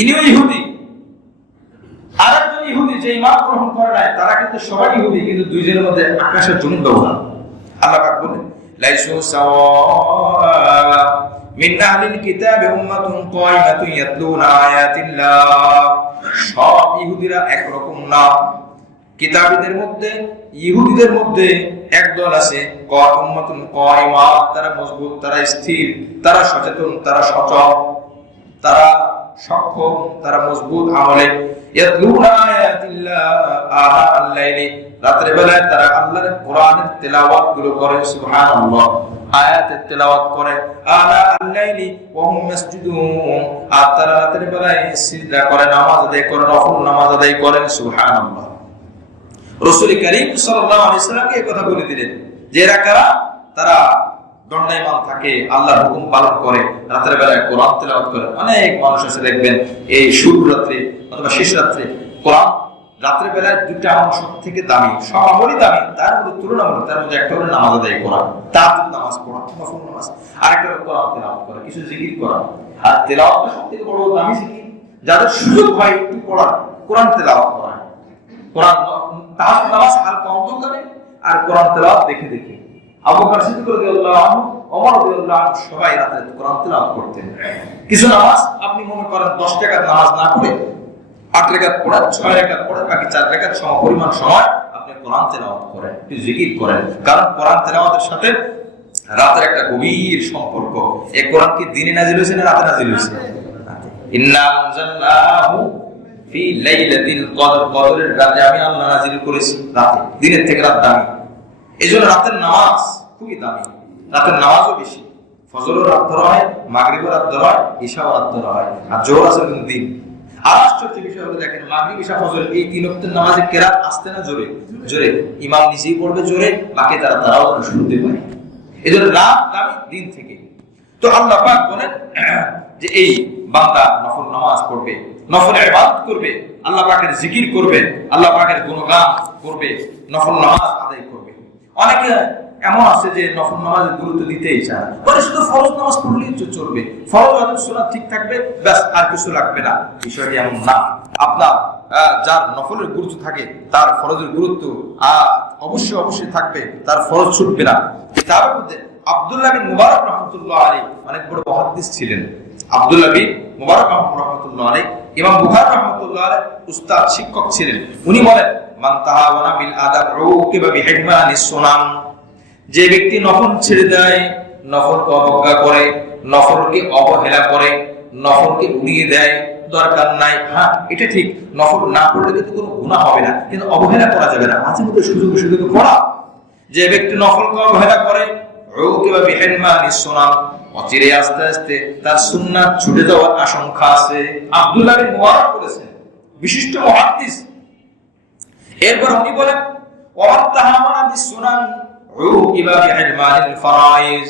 ইনিও ইহুদি। আর একজন ইহুদি যে ঈমান গ্রহণ করে নাই, তারা কিন্তু সবাই ইহুদি, কিন্তু দুইজনের মধ্যে আকাশের জমিন ব্যবধান। আল্লাহ পাক বলেন লাইসু সাওয়া মিন আহলিল কিতাবি উম্মাতুন কায়িমাতুন ইয়াতলুনা আয়াতিল্লাহ। সব ইহুদিরা একরকম না। কিতাবীদের মধ্যে, ইহুদিদের মধ্যে একদল আছে উম্মাতুন কায়িমা, তারা মজবুত, তারা স্থির, তারা সচেতন, তারা সচল, তারা সক্ষম, তারা মজবুত আমলে। ইয়াতলুনা আয়াতিল্লাহ আনা আল-লাইলি, রাতের বেলায় তারা আল্লাহর কোরআনের তেলাওয়াত গুলো করে, সুবহানাল্লাহ, আয়াতের তেলাওয়াত করে। আনা আল-লাইলি ওয়া হুম ইয়াসজুদুন, আর তারা রাতের বেলায় সিজদা করে, নামাজ আদায় করে, নফল নামাজ আদায় করেন, সুবহানাল্লাহ। রাসূল করিম সাল্লাল্লাহু আলাইহি সাল্লামকে এই কথা বলে দিলেন যে এরা কারা? তারা দণ্ডায়মান থাকে, আল্লাহর হুকুম পালন করে, রাতের বেলায় কোরআন তেলাওয়াত করে। অনেক মানুষ আছে দেখবেন এই শুরু রাত্রে অথবা শেষ রাত্রে কোরআন, রাতের বেলায় দুটা আমল সব থেকে দামি, সব আমলই দামি, তার মধ্যে তুলনামূলক, তার মধ্যে একটা হলো নামাজ আদায় করা, তাহাজ্জুদ নামাজ পড়া, নফল নামাজ, আরেকটা হলো কোরআন তেলাওয়াত করা, কিছু জিকির করা। আর তেলাওয়াতটা সবথেকে বড় দামি জিকির, যাদের সুযোগ হয় একটু পড়ার, কোরআন তেলাওয়াত করা, কোরআন তাহাজ্জুদ নামাজ হালকা অন্ধকারে আর কোরআন তেলাওয়াত দেখে দেখে। আবু বকর সিদ্দিক রাদিয়াল্লাহু আনহু, ওমর রাদিয়াল্লাহু আনহু সবাই রাতে কোরআন তেলাওয়াত করতেন। কিছু নামাজ আপনি মনে করেন 10 রাকাত নামাজ না পড়ে 8 রাকাত পড়েন, 6 রাকাত পড়েন, বাকি 4 রাকাত সমপরিমাণ সময় আপনি কোরআন তেলাওয়াত করেন, একটু জিকির করেন। কারণ কোরআন তেলাওয়াতের সাথে রাতের একটা গভীর সম্পর্ক। এই কোরআন কি দিনে নাযিল হয়েছে না রাতে নাযিল হয়েছে? ইন্না আনজালনাহু ফি লাইলাতিল কদর, কদরের রাতে আমি আল্লাহ নাযিল করেছি রাতে, দিনের থেকে রাত দামি। এজন্য রাতের নামাজ খুবই দামি, রাতের নামাজও বেশি। ফজরও রাত ধরা হয়, মাগরিবও রাত ধরা হয়, ইশাও রাত ধরা হয়, আর জোহর আসর দিন। আর আশ্চর্য বিষয় হলো দেখেন, মাগরিব ইশা ফজর এই তিন ওয়াক্তের নামাজে কেরাত আসতে না জোরে জোরে, ইমাম নিজেই পড়বে জোরে, বাকি তারাও শুনতে পায়। এজন্য রাত দামি দিন থেকে। তো আল্লাহ পাক বলেন যে এই বান্দা নফল নামাজ পড়বে, নফল ইবাদত করবে, আল্লাহ পাকের জিকির করবে, আল্লাহ পাকের গুণগান করবে, নফল নামাজ আদায় করবে। অনেকে এমন আছে যে নফল নামাজের গুরুত্ব দিতেই চায় না, বলে শুধু ফরজ নামাজ পড়লেই তো চলবে, ফরজ আদায় সুন্নাত ঠিক থাকবে, ব্যাস আর কিছু লাগবে না। বিষয়টি এমন না। আপনার যার নফলের গুরুত্ব থাকে তার ফরজের গুরুত্ব অবশ্যই থাকবে, তার ফরজ ছুটবে না। তার মধ্যে আব্দুল্লাহ বিন মুবারক রাহমাতুল্লাহ আলাইহি অনেক বড় মুহাদ্দিস ছিলেন। আব্দুল্লাহ বিন মুবারক রাহমাতুল্লাহ আলাইহি ইমাম বুখারী রাহমাতুল্লাহ আলাইহি উস্তাদ, শিক্ষক ছিলেন। উনি বলেন মান তাহাওয়ানা বিল আদাব উকিবা বিহিরমানিস সুনান, যে ব্যক্তি নফল ছেড়ে দেয়, নফলকে অবজ্ঞা করে, নফলকে অবহেলা করে, নফলকে উড়িয়ে দেয়, দরকার নাই। হ্যাঁ, এটা ঠিক, নফল না পড়লে কিন্তু কোনো গুনাহ হবে না, কিন্তু অবহেলা করা যাবে না, মাঝে মধ্যে সুযোগে পড়া। যে ব্যক্তি নফলকে অবহেলা করে, উকিবা বিহিরমানিস সুনান, অচিরে আস্তে আস্তে তার সুন্নাত ছুটে যাওয়ার আশঙ্কা আছে। আব্দুল্লাহ বিন মুবারক বলেছেন, বিশিষ্ট মুহাদ্দিস। এরপর উনি বলেন ওয়ামান তাহাওয়ানা বিস সুনান উকিবা বিহিরমানিল ফারাইজ,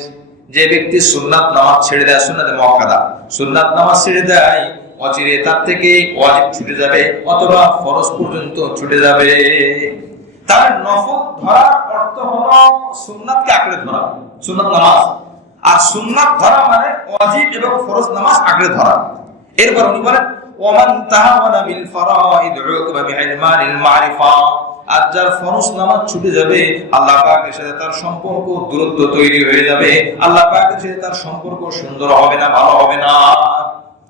যে ব্যক্তি সুন্নাত নামাজ ছেড়ে দেয়, সুন্নাতে মুআক্কাদা, সুন্নাত নামাজ ছেড়ে দেয়, অচিরে তার থেকে ওয়াজিব ছুটে যাবে অথবা ফরজ পর্যন্ত ছুটে যাবে। তার নফল ধরার অর্থ হলো সুন্নাতকে আঁকড়ে ধরা, সুন্নাত নামাজ। আর সুন্নাত ধরা মানে ওয়াজিব এবং ফরজ নামাজ আঁকড়ে ধরা। এরপর উনি বলেন ওয়ামান তাহাওয়ানা বিল ফারাইদ উকিবা বিহিরমানিল মারিফা, আর যার ফরজ নামাজ ছুটে যাবে, আল্লাহ পাকের সাথে তার সম্পর্ক দূরত্ব তৈরি হয়ে যাবে, আল্লাহ পাকের সাথে তার সম্পর্ক সুন্দর হবে না, ভালো হবে না।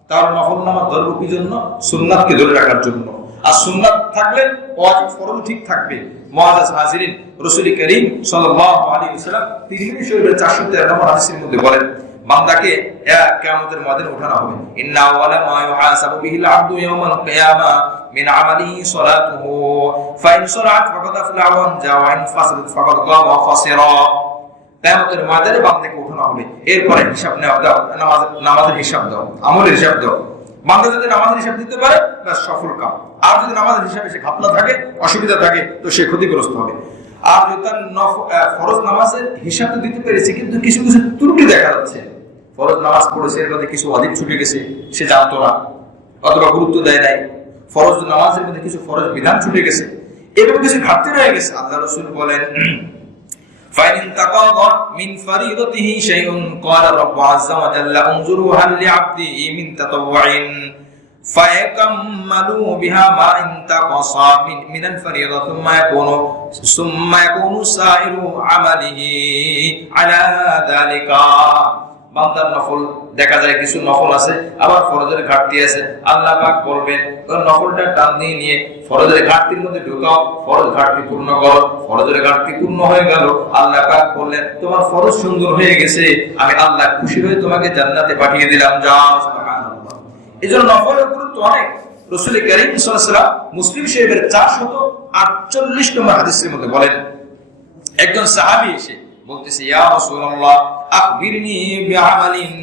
তার নফল নামাজ ধরব কি জন্য? সুন্নাতকে ধরে রাখার জন্য। আর সুন্নাত থাকলে ওয়াজিব ফরজ ঠিক থাকবে। মুআজ্জাজ হাজিরিন, রাসূল করিম সাল্লাল্লাহু আলাইহি ওয়াসাল্লাম তিরমিজি শরীফের 413 নম্বর হাদিসের মধ্যে বলেন, বান্দাকে কিয়ামতের ময়দানে ওঠানো হবে। ইন্না আওয়ালা মা ইউহাসাবু বিহিল আবদু ইয়াওমাল কিয়ামা মিন আমালিহি সালাতুহু ফাইন সালাত ফাকাদ আফলাহা ওয়া আনজা ওয়া ইন ফাসাদাত ফাকাদ গাবা ওয়া খাসিরা। কিয়ামতের ময়দানে বান্দাকে ওঠানো হবে, এরপরে হিসাব নেওয়া দাও, নামাজের হিসাব দাও, আমলের হিসাব দাও। বান্দা যদি নামাজের হিসাব দিতে পারে ব্যাস সফল কাম। আর যদি নামাজের হিসাবে সে ঘাপলা থাকে, অসুবিধা থাকে, তো সে ক্ষতিগ্রস্ত হবে। আর যদি তার ফরজ নামাজের হিসাব দিতে পেরেছে কিন্তু কিছু কিছু ত্রুটি দেখা যাচ্ছে, ফরজ নামাজ পড়েছে এর মধ্যে কিছু অধিক ছুটে গেছে, সে জানতো না অথবা গুরুত্ব দেয় নাই, ফরজ নামাজের মধ্যে কিছু ফরজ বিধান ছুটে গেছে, এরকম কিছু ঘাটতি রয়ে গেছে, আল্লাহ রাসূল বলেন فَإِنْ تَقَضَّى مِنْ فَرِيضَتِهِ شَيْءٌ قَالَ رَبُّ عَزَّ وَجَلَّ انظُرُوا هَلْ لِعَبْدِي مِنْ تَطَوُّعٍ فَيَكَمَّلُوا بِهَا مَا انْتَقَصَ مِنَ الْفَرِيضَةِ ثُمَّ يَكُونُ سَائِرُ عَمَلِهِ عَلَى ذَلِكَ। বান্দার নফল দেখা যায় কিছু নফল আছে, আবার ফরজের ঘাটতি আছে, আল্লাহ পাক বলবেন ওই নফলটা টান দিয়ে নিয়ে ফরজের ঘাটতির মধ্যে ঢুকাও, ফরজ ঘাটতি পূর্ণ করো। ফরজের ঘাটতি পূর্ণ হয়ে গেল, আল্লাহ পাক বললেন তোমার ফরজ সুন্দর হয়ে গেছে, আমি আল্লাহ খুশি হয়ে তোমাকে জান্নাতে পাঠিয়ে দিলাম, যাও। সুবহানাল্লাহ। এজন্য নফলের গুরুত্ব অনেক। রাসূল কারীম সাল্লাল্লাহু আলাইহি ওয়াসাল্লাম মুসলিম শরীফের 448 নম্বর হাদিসের মধ্যে বলেন, একজন সাহাবী এসে বলতেছে, ইয়া রাসূলুল্লাহ আখবিরনি বিআমালিন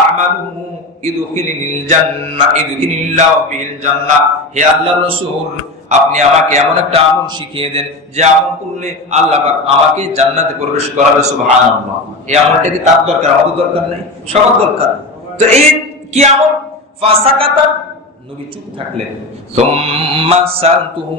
আ'মালুহু ইদখিলনিল জান্নাহ ইদখিলিল্লাহু বিল জান্নাহ। হে আল্লাহর রাসূল, আপনি আমাকে এমন একটা আমল শিখিয়ে দেন যে আমল করলে আল্লাহ পাক আমাকে জান্নাতে প্রবেশ করাবে। সুবহানাল্লাহ। এই আমলটা কি তার দরকার, আমাদের দরকার নেই? সবার দরকার। তো এই কি আমল? ফাসাকাতা, নবী চুপ থাকলেন। সুম্মা সালতুহু,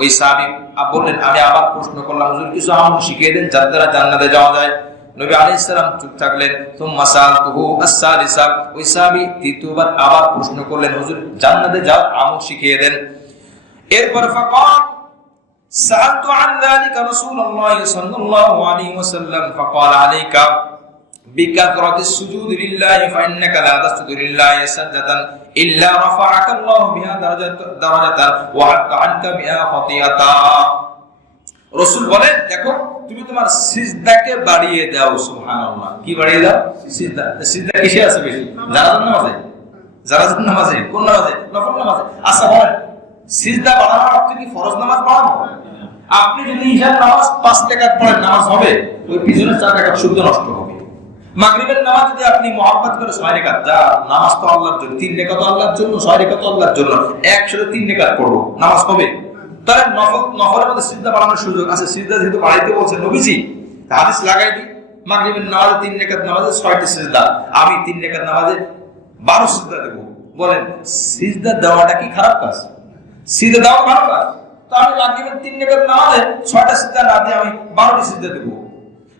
ওই সাহাবী বললেন আমি আবার প্রশ্ন করলাম, হুজুর কিছু আমল শিখিয়ে দেন যার দ্বারা জান্নাতে যাওয়া যায়। নবী আলাইহিস সালাম চুপ থাকলেন। সুম্মা সালতুহু আস-সালিসা, ওই সাহাবী তৃতীয়বার আবার প্রশ্ন করলেন, হুজুর জান্নাতে যাওয়ার আমল শিখিয়ে দেন। এরপর ফাকাল সাআলতু আন যালিকা রাসূলুল্লাহ সাল্লাল্লাহু আলাইহি ওয়াসাল্লাম ফাকাল আলাইকা বিকাথরাতিস সুজুদি লিল্লাহি ফাইন্নাকা লা তাসজুদু লিল্লাহি সাজদাতান ইল্লা রাফা'াকা আল্লাহু বিহা দারাজাতান ওয়া হাত্তা আনকা বিহা খাতিয়াতা। রাসূল বলেন দেখো তুমি তোমার সিজদাকে বাড়িয়ে দাও। সুবহানাল্লাহ। কি বাড়িয়ে দাও? সিজদা। সিজদা কিসে আছে বেশি? জানাজার নামাজে। জানাজার নামাজে? কোন নামাজে? নফল নামাজে। আচ্ছা বলেন সিজদা বাড়ানোর অর্থ কি ফরজ নামাজ বাড়ানো? আপনি যদি ইশার নামাজ 5 রাকাত পড়েন নামাজ হবে, ওই পিছনের 4 রাকাত শুদ্ধ নষ্ট হবে। মাগরিবের নামাজ যদি আপনি মুহাব্বত করে 6 রাকাত, যা নামাজ তো আল্লাহর জন্য, 3 রাকাত আল্লাহর জন্য, 6 রাকাত আল্লাহর জন্য, একসাথে 3 রাকাত পড়বো, নামাজ হবে। তাহলে নফলের মধ্যে সিজদা বাড়ানোর সুযোগ আছে। সিজদা যেহেতু বাড়াইতে বলছেন নবীজি, হাদিস লাগাই দিই, মাগরিবের নামাজে 3 রাকাত নামাজে 6টি সিজদা, আমি 3 রাকাত নামাজে 12 সিজদা দেব। বলেন সিজদা দেওয়াটা কি খারাপ কাজ? সিজদা দেওয়া খারাপ কাজ? তো আমি মাগরিবের 3 রাকাত নামাজে 6টা সিজদা না দিয়ে আমি 12টি সিজদা দেব,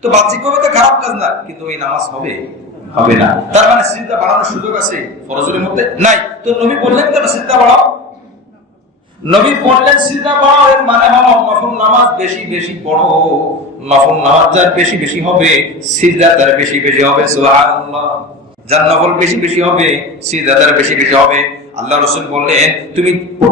তো বাহ্যিকভাবে তো খারাপ কাজ না, কিন্তু ওই নামাজ হবে হবে না। তার মানে সিজদা বাড়ানোর সুযোগ আছে, ফরজের মধ্যে নাই। তো নবী বললেন কেন সিজদা বাড়াও? নবী বললেন সিজদা বাড়াও, এর মানে হলো নফল নামাজ বেশি বেশি পড়ো। নফল নামাজ যার বেশি বেশি হবে, সিজদা তার বেশি বেশি হবে। সুবহানাল্লাহ। যার নফল বেশি বেশি হবে, সিজদা তার বেশি বেশি হবে। আল্লাহ রাসূল বললেন তুমি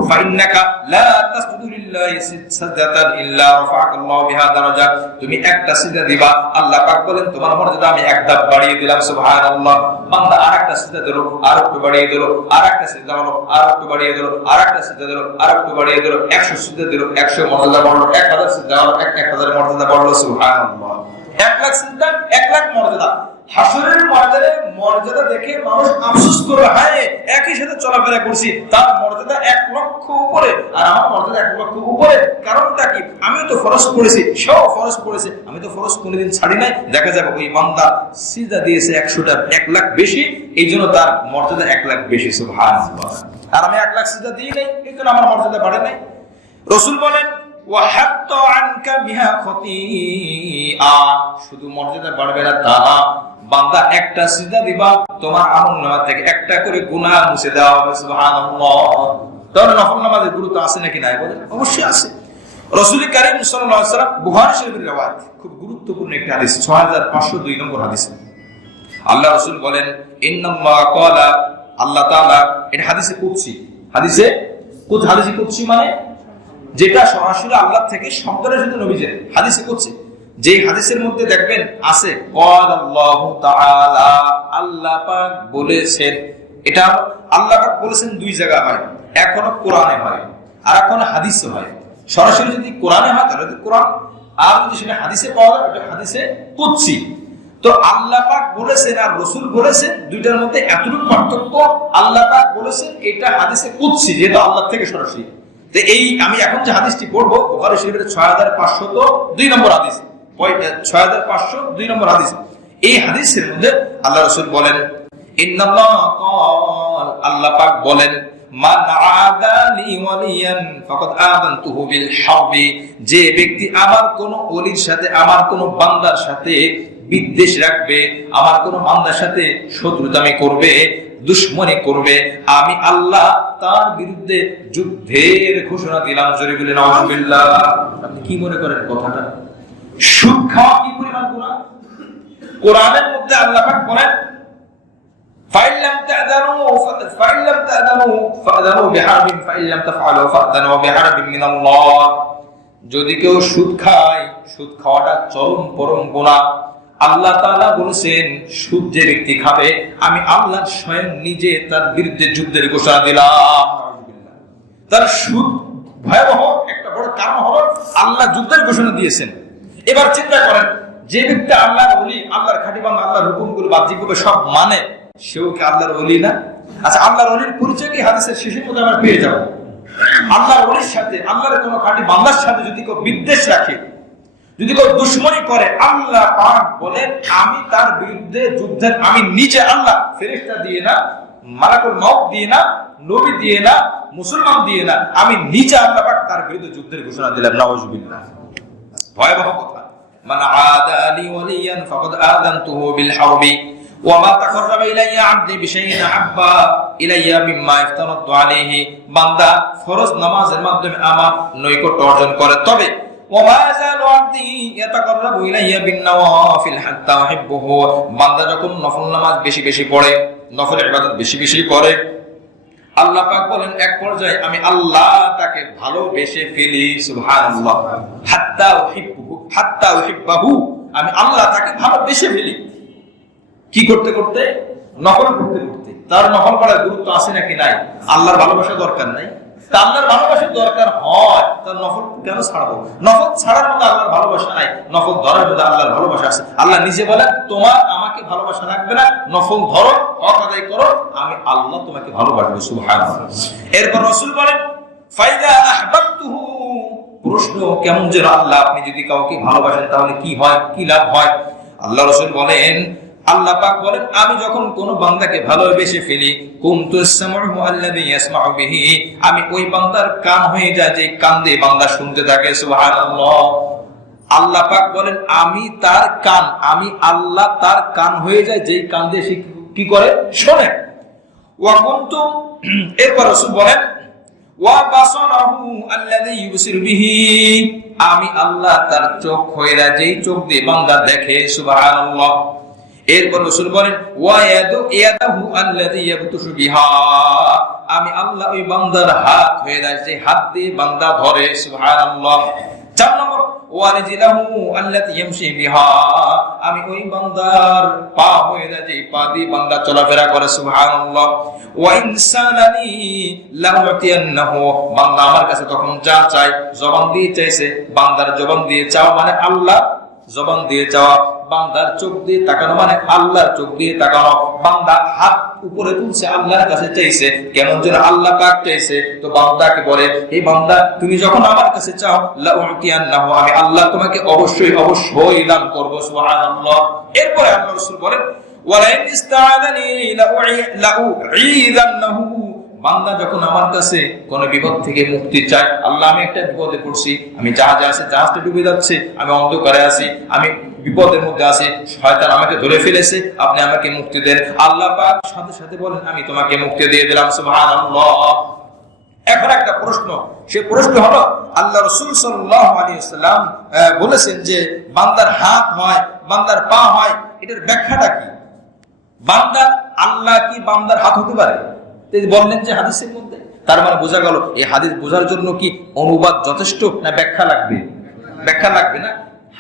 ফাইন্নাকা লা তাসজুদু লিল্লাহি সাজদাতান ইল্লা রাফা'াকা আল্লাহু বিহা দারাজা, তুমি একটা সিজদা দিবা, আল্লাহ পাক বলেন তোমার মর্যাদা আমি এক ধাপ বাড়িয়ে দিলাম। সুবহানাল্লাহ। বান্দা আরেকটা সিজদা দিল, আরেকটু বাড়িয়ে দিল, আরেকটা সিজদা হলো, আরেকটু বাড়িয়ে দিল, আরেকটা সিজদা দিল, আরেকটু বাড়িয়ে দিল, 100 সিজদা দিল, 100 মর্যাদা বাড়লো, 1000 সিজদা হলো, 1000 মর্যাদা বাড়লো। সুবহানাল্লাহ। 1 লাখ সিজদা 1 লাখ মর্যাদা। হাসরের ময়দানে মর্যাদা দেখে মানুষ আফসোস করবে, হায় একই সাথে চলাফেরা করছি, তার মর্যাদা 1 লক্ষ উপরে আর আমার মর্যাদা 1 লক্ষ উপরে। কারণটা কি? আমিও তো ফরজ করেছি, সেও ফরজ করেছে, আমি তো ফরজ কোনোদিন ছাড়ি নাই। দেখা যাবে ওই বান্দা সিজদা দিয়েছে 100টা 1 লাখ বেশি, এই জন্য তার মর্যাদা 1 লাখ বেশি। সুবহানাল্লাহ। আর আমি 1 লাখ সিজদা দিই নাই, এই জন্য আমার মর্যাদা বাড়ে নাই। রাসূল বলেন ওয়া হাত্তা আনকা বিহা খাতিয়া, শুধু মর্যাদা বাড়বে না তা না, বান্দা একটা সিজদা দিবা তোমার আমলনামা থেকে একটা করে গুনাহ মুছে দেওয়া হবে। সুবহানাল্লাহ। তাহলে নফল নামাজের গুরুত্ব আছে নাকি নাই? বলেন অবশ্যই আছে। রাসূল কারীম সাল্লাল্লাহু আলাইহি ওয়াসাল্লাম বুখারী শরীফের riwayat, খুব গুরুত্বপূর্ণ একটা হাদিস, 6502 নম্বর হাদিস। আল্লাহ রাসূল বলেন ইন্নাল্লাহ ক্বালা, আল্লাহ তাআলা, এটা হাদিসে কুদসি। হাদিসে কুদসি মানে যেটা সরাসরি আল্লাহ থেকে শব্দটা শুধু নবীজি। হাদিসে কুদসি যেই হাদিসের মধ্যে দেখবেন আছে ক্বালাল্লাহু তাআলা, আল্লাহ পাক বলেছেন। এটা আল্লাহ পাক বলেছেন 2 জায়গায় হয়, এখনো কোরআনে হয় আর এখনো হাদিসে হয়। সরাসরি যদি কোরআনে হয় তাহলে কোরআন, আর যদি সেটা হাদিসে পাওয়া যায় ওটা হাদিসে কুদসি। তো তো আল্লাহ পাক বলেছেন আর রাসূল বলেছেন, দুইটার মধ্যে এতটুকু পার্থক্য। আল্লাহ পাক বলেছেন এটা হাদিসে কুদসি, যেটা আল্লাহ থেকে সরাসরি। তো এই আমি এখন যে হাদিসটি পড়বো বুখারী শরীফের 6502 নম্বর হাদিস, 6502 নম্বর হাদিস। এই হাদিসের মধ্যে আল্লাহ রাসূল বলেন, ইন্নাল্লাহ ক্বাল, আল্লাহ পাক বলেন, মান আদালি ওয়ালিয়ান ফাকাদ আযানতুহু বিল হারবি, যে ব্যক্তি আমার কোন ওলির সাথে, আমার কোন বান্দার সাথে বিদ্বেষ রাখবে, আমার কোন বান্দার সাথে শত্রুতামি করবে, দুশমনি করবে, আমি আল্লাহ তার বিরুদ্ধে যুদ্ধের ঘোষণা দিলাম। জোরে বলে নাউযুবিল্লাহ। আপনি কি মনে করেন কথাটা? সুদ খাওয়া কি পরিমাণ গুনাহ? কোরআনের মধ্যে আল্লাহ পাক বলেন, فإن لم تأذنوا فأذنوا بحرب فإن لم تفعلوا فأذنوا بحرب من الله। যদি কেউ সুদ খায়, সুদ খাওয়াটা চরম পরম গুনাহ। আল্লাহ তাআলা বলেছেন, সুদ যে ব্যক্তি খাবে, আমি আল্লাহ স্বয়ং নিজে তার বিরুদ্ধে যুদ্ধের ঘোষণা দিলাম। তার সুদ ভয়াবহ একটা বড় কারণ হলো আল্লাহ যুদ্ধের ঘোষণা দিয়েছেন। এবার চিন্তা করেন, যে ব্যক্তি আল্লাহর ওলি, আল্লাহর খাঁটি বান্দা, আল্লাহর হুকুমগুলো বাহ্যিকভাবে সব মানে, সেও কি আল্লাহর ওলি না? আচ্ছা, আল্লাহর ওলির পরিচয় কি হাদিসের শেষের মধ্যে আমরা পেয়ে যাব। আল্লাহর ওলির সাথে, আল্লাহর কোন খাঁটি বান্দার সাথে যদি কেউ বিদ্বেষ রাখে, যদি কেউ দুশমনি করে, আল্লাহ পাক বলেন, আমি তার বিরুদ্ধে যুদ্ধের, আমি নিজে আল্লাহ, ফেরেশতা দিয়ে না, মালাকুল মউত দিয়ে না, নবী দিয়ে না, মুসলমান দিয়ে না, আমি নিজে আল্লাহ পাক তার বিরুদ্ধে যুদ্ধের ঘোষণা দিলাম। নাউযুবিল্লাহ। ভয়াবহ কথা। মান আদালি ওয়ালিয়ান ফাকাদ আযানতুহু বিল হারবি ওয়া মা তাকাররাবা ইলাইয়া আবদি বিশাইইন আহাব্বা ইলাইয়া মিম্মা ইফতারাতু আলাইহি। বান্দা ফরজ নামাজের মাধ্যমে আমার নৈকট্য অর্জন করে, তবে ওয়া মা যালু আবদি ইয়াতাকাররাবু ইলাইয়া বিন নওয়াফিল হাত্তা উহিব্বুহু। বান্দা যখন নফল নামাজ বেশি বেশি পড়ে, নফল ইবাদত বেশি বেশি করে, আল্লাহ পাক বলেন এক পর্যায়ে আমি আল্লাহ তাকে ভালোবেসে ফেলি। সুবহানাল্লাহ। হাত্তা উহিব্বুহু, হাত্তা উহিব্বাহু, আমি আল্লাহ তাকে ভালোবেসে ফেলি। কি করতে করতে? নফল করতে করতে। তার নফল করার গুরুত্ব আছে নাকি নাই? আল্লাহর ভালোবাসা দরকার নাই? তা আল্লাহর ভালোবাসা দরকার হয়, তার নফল কেন ছাড়বো? নফল ছাড়ার মধ্যে আল্লাহর ভালোবাসা নাই, নফল ধরার মধ্যে আল্লাহর ভালোবাসা আছে। আল্লাহ নিজে বলেন, তোমার আমাকে ভালোবাসা লাগবে না, নফল ধরো, হক আদায় করো, আমি আল্লাহ তোমাকে ভালোবাসবো। সুবহানাল্লাহ। এরপর রাসূল বলেন, ফাইদা আহবাবতুহু, প্রশ্ন কেমন যে আল্লাহ, আপনি যদি কাউকে ভালোবাসেন তাহলে কি হয়, কি লাভ হয়? আল্লাহ রাসূল বলেন, আল্লাহ পাক বলেন, আমি যখন কোন বান্দাকে ভালোবেসে ফেলি, কুনতুস সামউহু আল্লাযী ইয়াসমাউ বিহি, আমি ওই বান্দার কান হয়ে যায় যে কান দিয়ে বান্দা শুনতে থাকে। সুবহানাল্লাহ। আল্লাহ পাক বলেন, আমি তার কান, আমি আল্লাহ তার কান হয়ে যায় যেই কান দিয়ে সে কি করে, শোনে। ওয়া কুনতুম, এরপর রাসূল বলেন, ওয়া বাসারাহু আল্লাযী ইউবসিরু বিহি, আমি আল্লাহ তার চোখ হয়ে যায় যেই চোখ দিয়ে বান্দা দেখে। সুবহানাল্লাহ। এরপর রাসূল বলেন, ওয়া ইয়াদাহু আল্লাযী ইয়াবতুশু বিহা, আমি আল্লাহ ওই বান্দার হাত হয়ে যায় যে হাত দিয়ে বান্দা ধরে। সুবহানাল্লাহ। 4 নম্বর, ওয়া রিজলাহু আল্লাতী ইয়ামশি বিহা, আমি ওই বান্দার পা হয়ে যায় যে পা দিয়ে বান্দা চলাফেরা করে। সুবহানাল্লাহ। ওয়া ইনসানানি লাউতিয়ান্নাহু, বান্দা আমার কাছে তখন যা চায়, জবান দিয়ে চাইছে, বান্দার জবান দিয়ে চাওয়া মানে আল্লাহ জবান দিয়ে চাওয়া, বান্দার চোখ দিয়ে তাকানো মানে আল্লাহর চোখ দিয়ে তাকানো। বান্দা হাত উপরে তুলছে, আল্লাহর কাছে চাইছে, কেমন যেন আল্লাহ পাক চাইছে। তো বান্দাকে বলে, এই বান্দা তুমি যখন আমার কাছে চাও, লাউতিয়ান্নাহু, আমি আল্লাহ তোমাকে অবশ্যই অবশ্যই দান করব। সুবহানাল্লাহ। এরপরে আল্লাহ রাসূল বলেন, ওয়ালা ইন ইসতাআযানি লাউঈযান্নাহু, বান্দা যখন আমার কাছে কোন বিপদ থেকে মুক্তি চায়, আল্লাহ আমি একটা বিপদে পড়ছি, আমি জাহাজে আছি, জাহাজটা ডুবে যাচ্ছে, আমি অন্ধকারে আছি, আমি বিপদের মধ্যে আছি, শয়তান আমাকে ধরে ফেলেছে, আপনি আমাকে মুক্তি দেন। আল্লাহ পাক সাথে সাথে বলেন, আমি তোমাকে মুক্তি দিয়ে দিলাম। সুবহানাল্লাহ। এখন একটা প্রশ্ন, সে প্রশ্ন হলো, আল্লাহ রাসূল সাল্লাল্লাহু আলাইহি ওয়াসাল্লাম বলেছেন যে বান্দার হাত হয়, বান্দার পা হয়, এটার ব্যাখ্যাটা কি? বান্দার আল্লাহ কি বান্দার হাত হতে পারে? বললেন যে হাদিসের মধ্যে, তার মানে বোঝা গেল এই হাদিস বোঝার জন্য কি অনুবাদ যথেষ্ট না ব্যাখ্যা লাগবে? ব্যাখ্যা লাগবে না?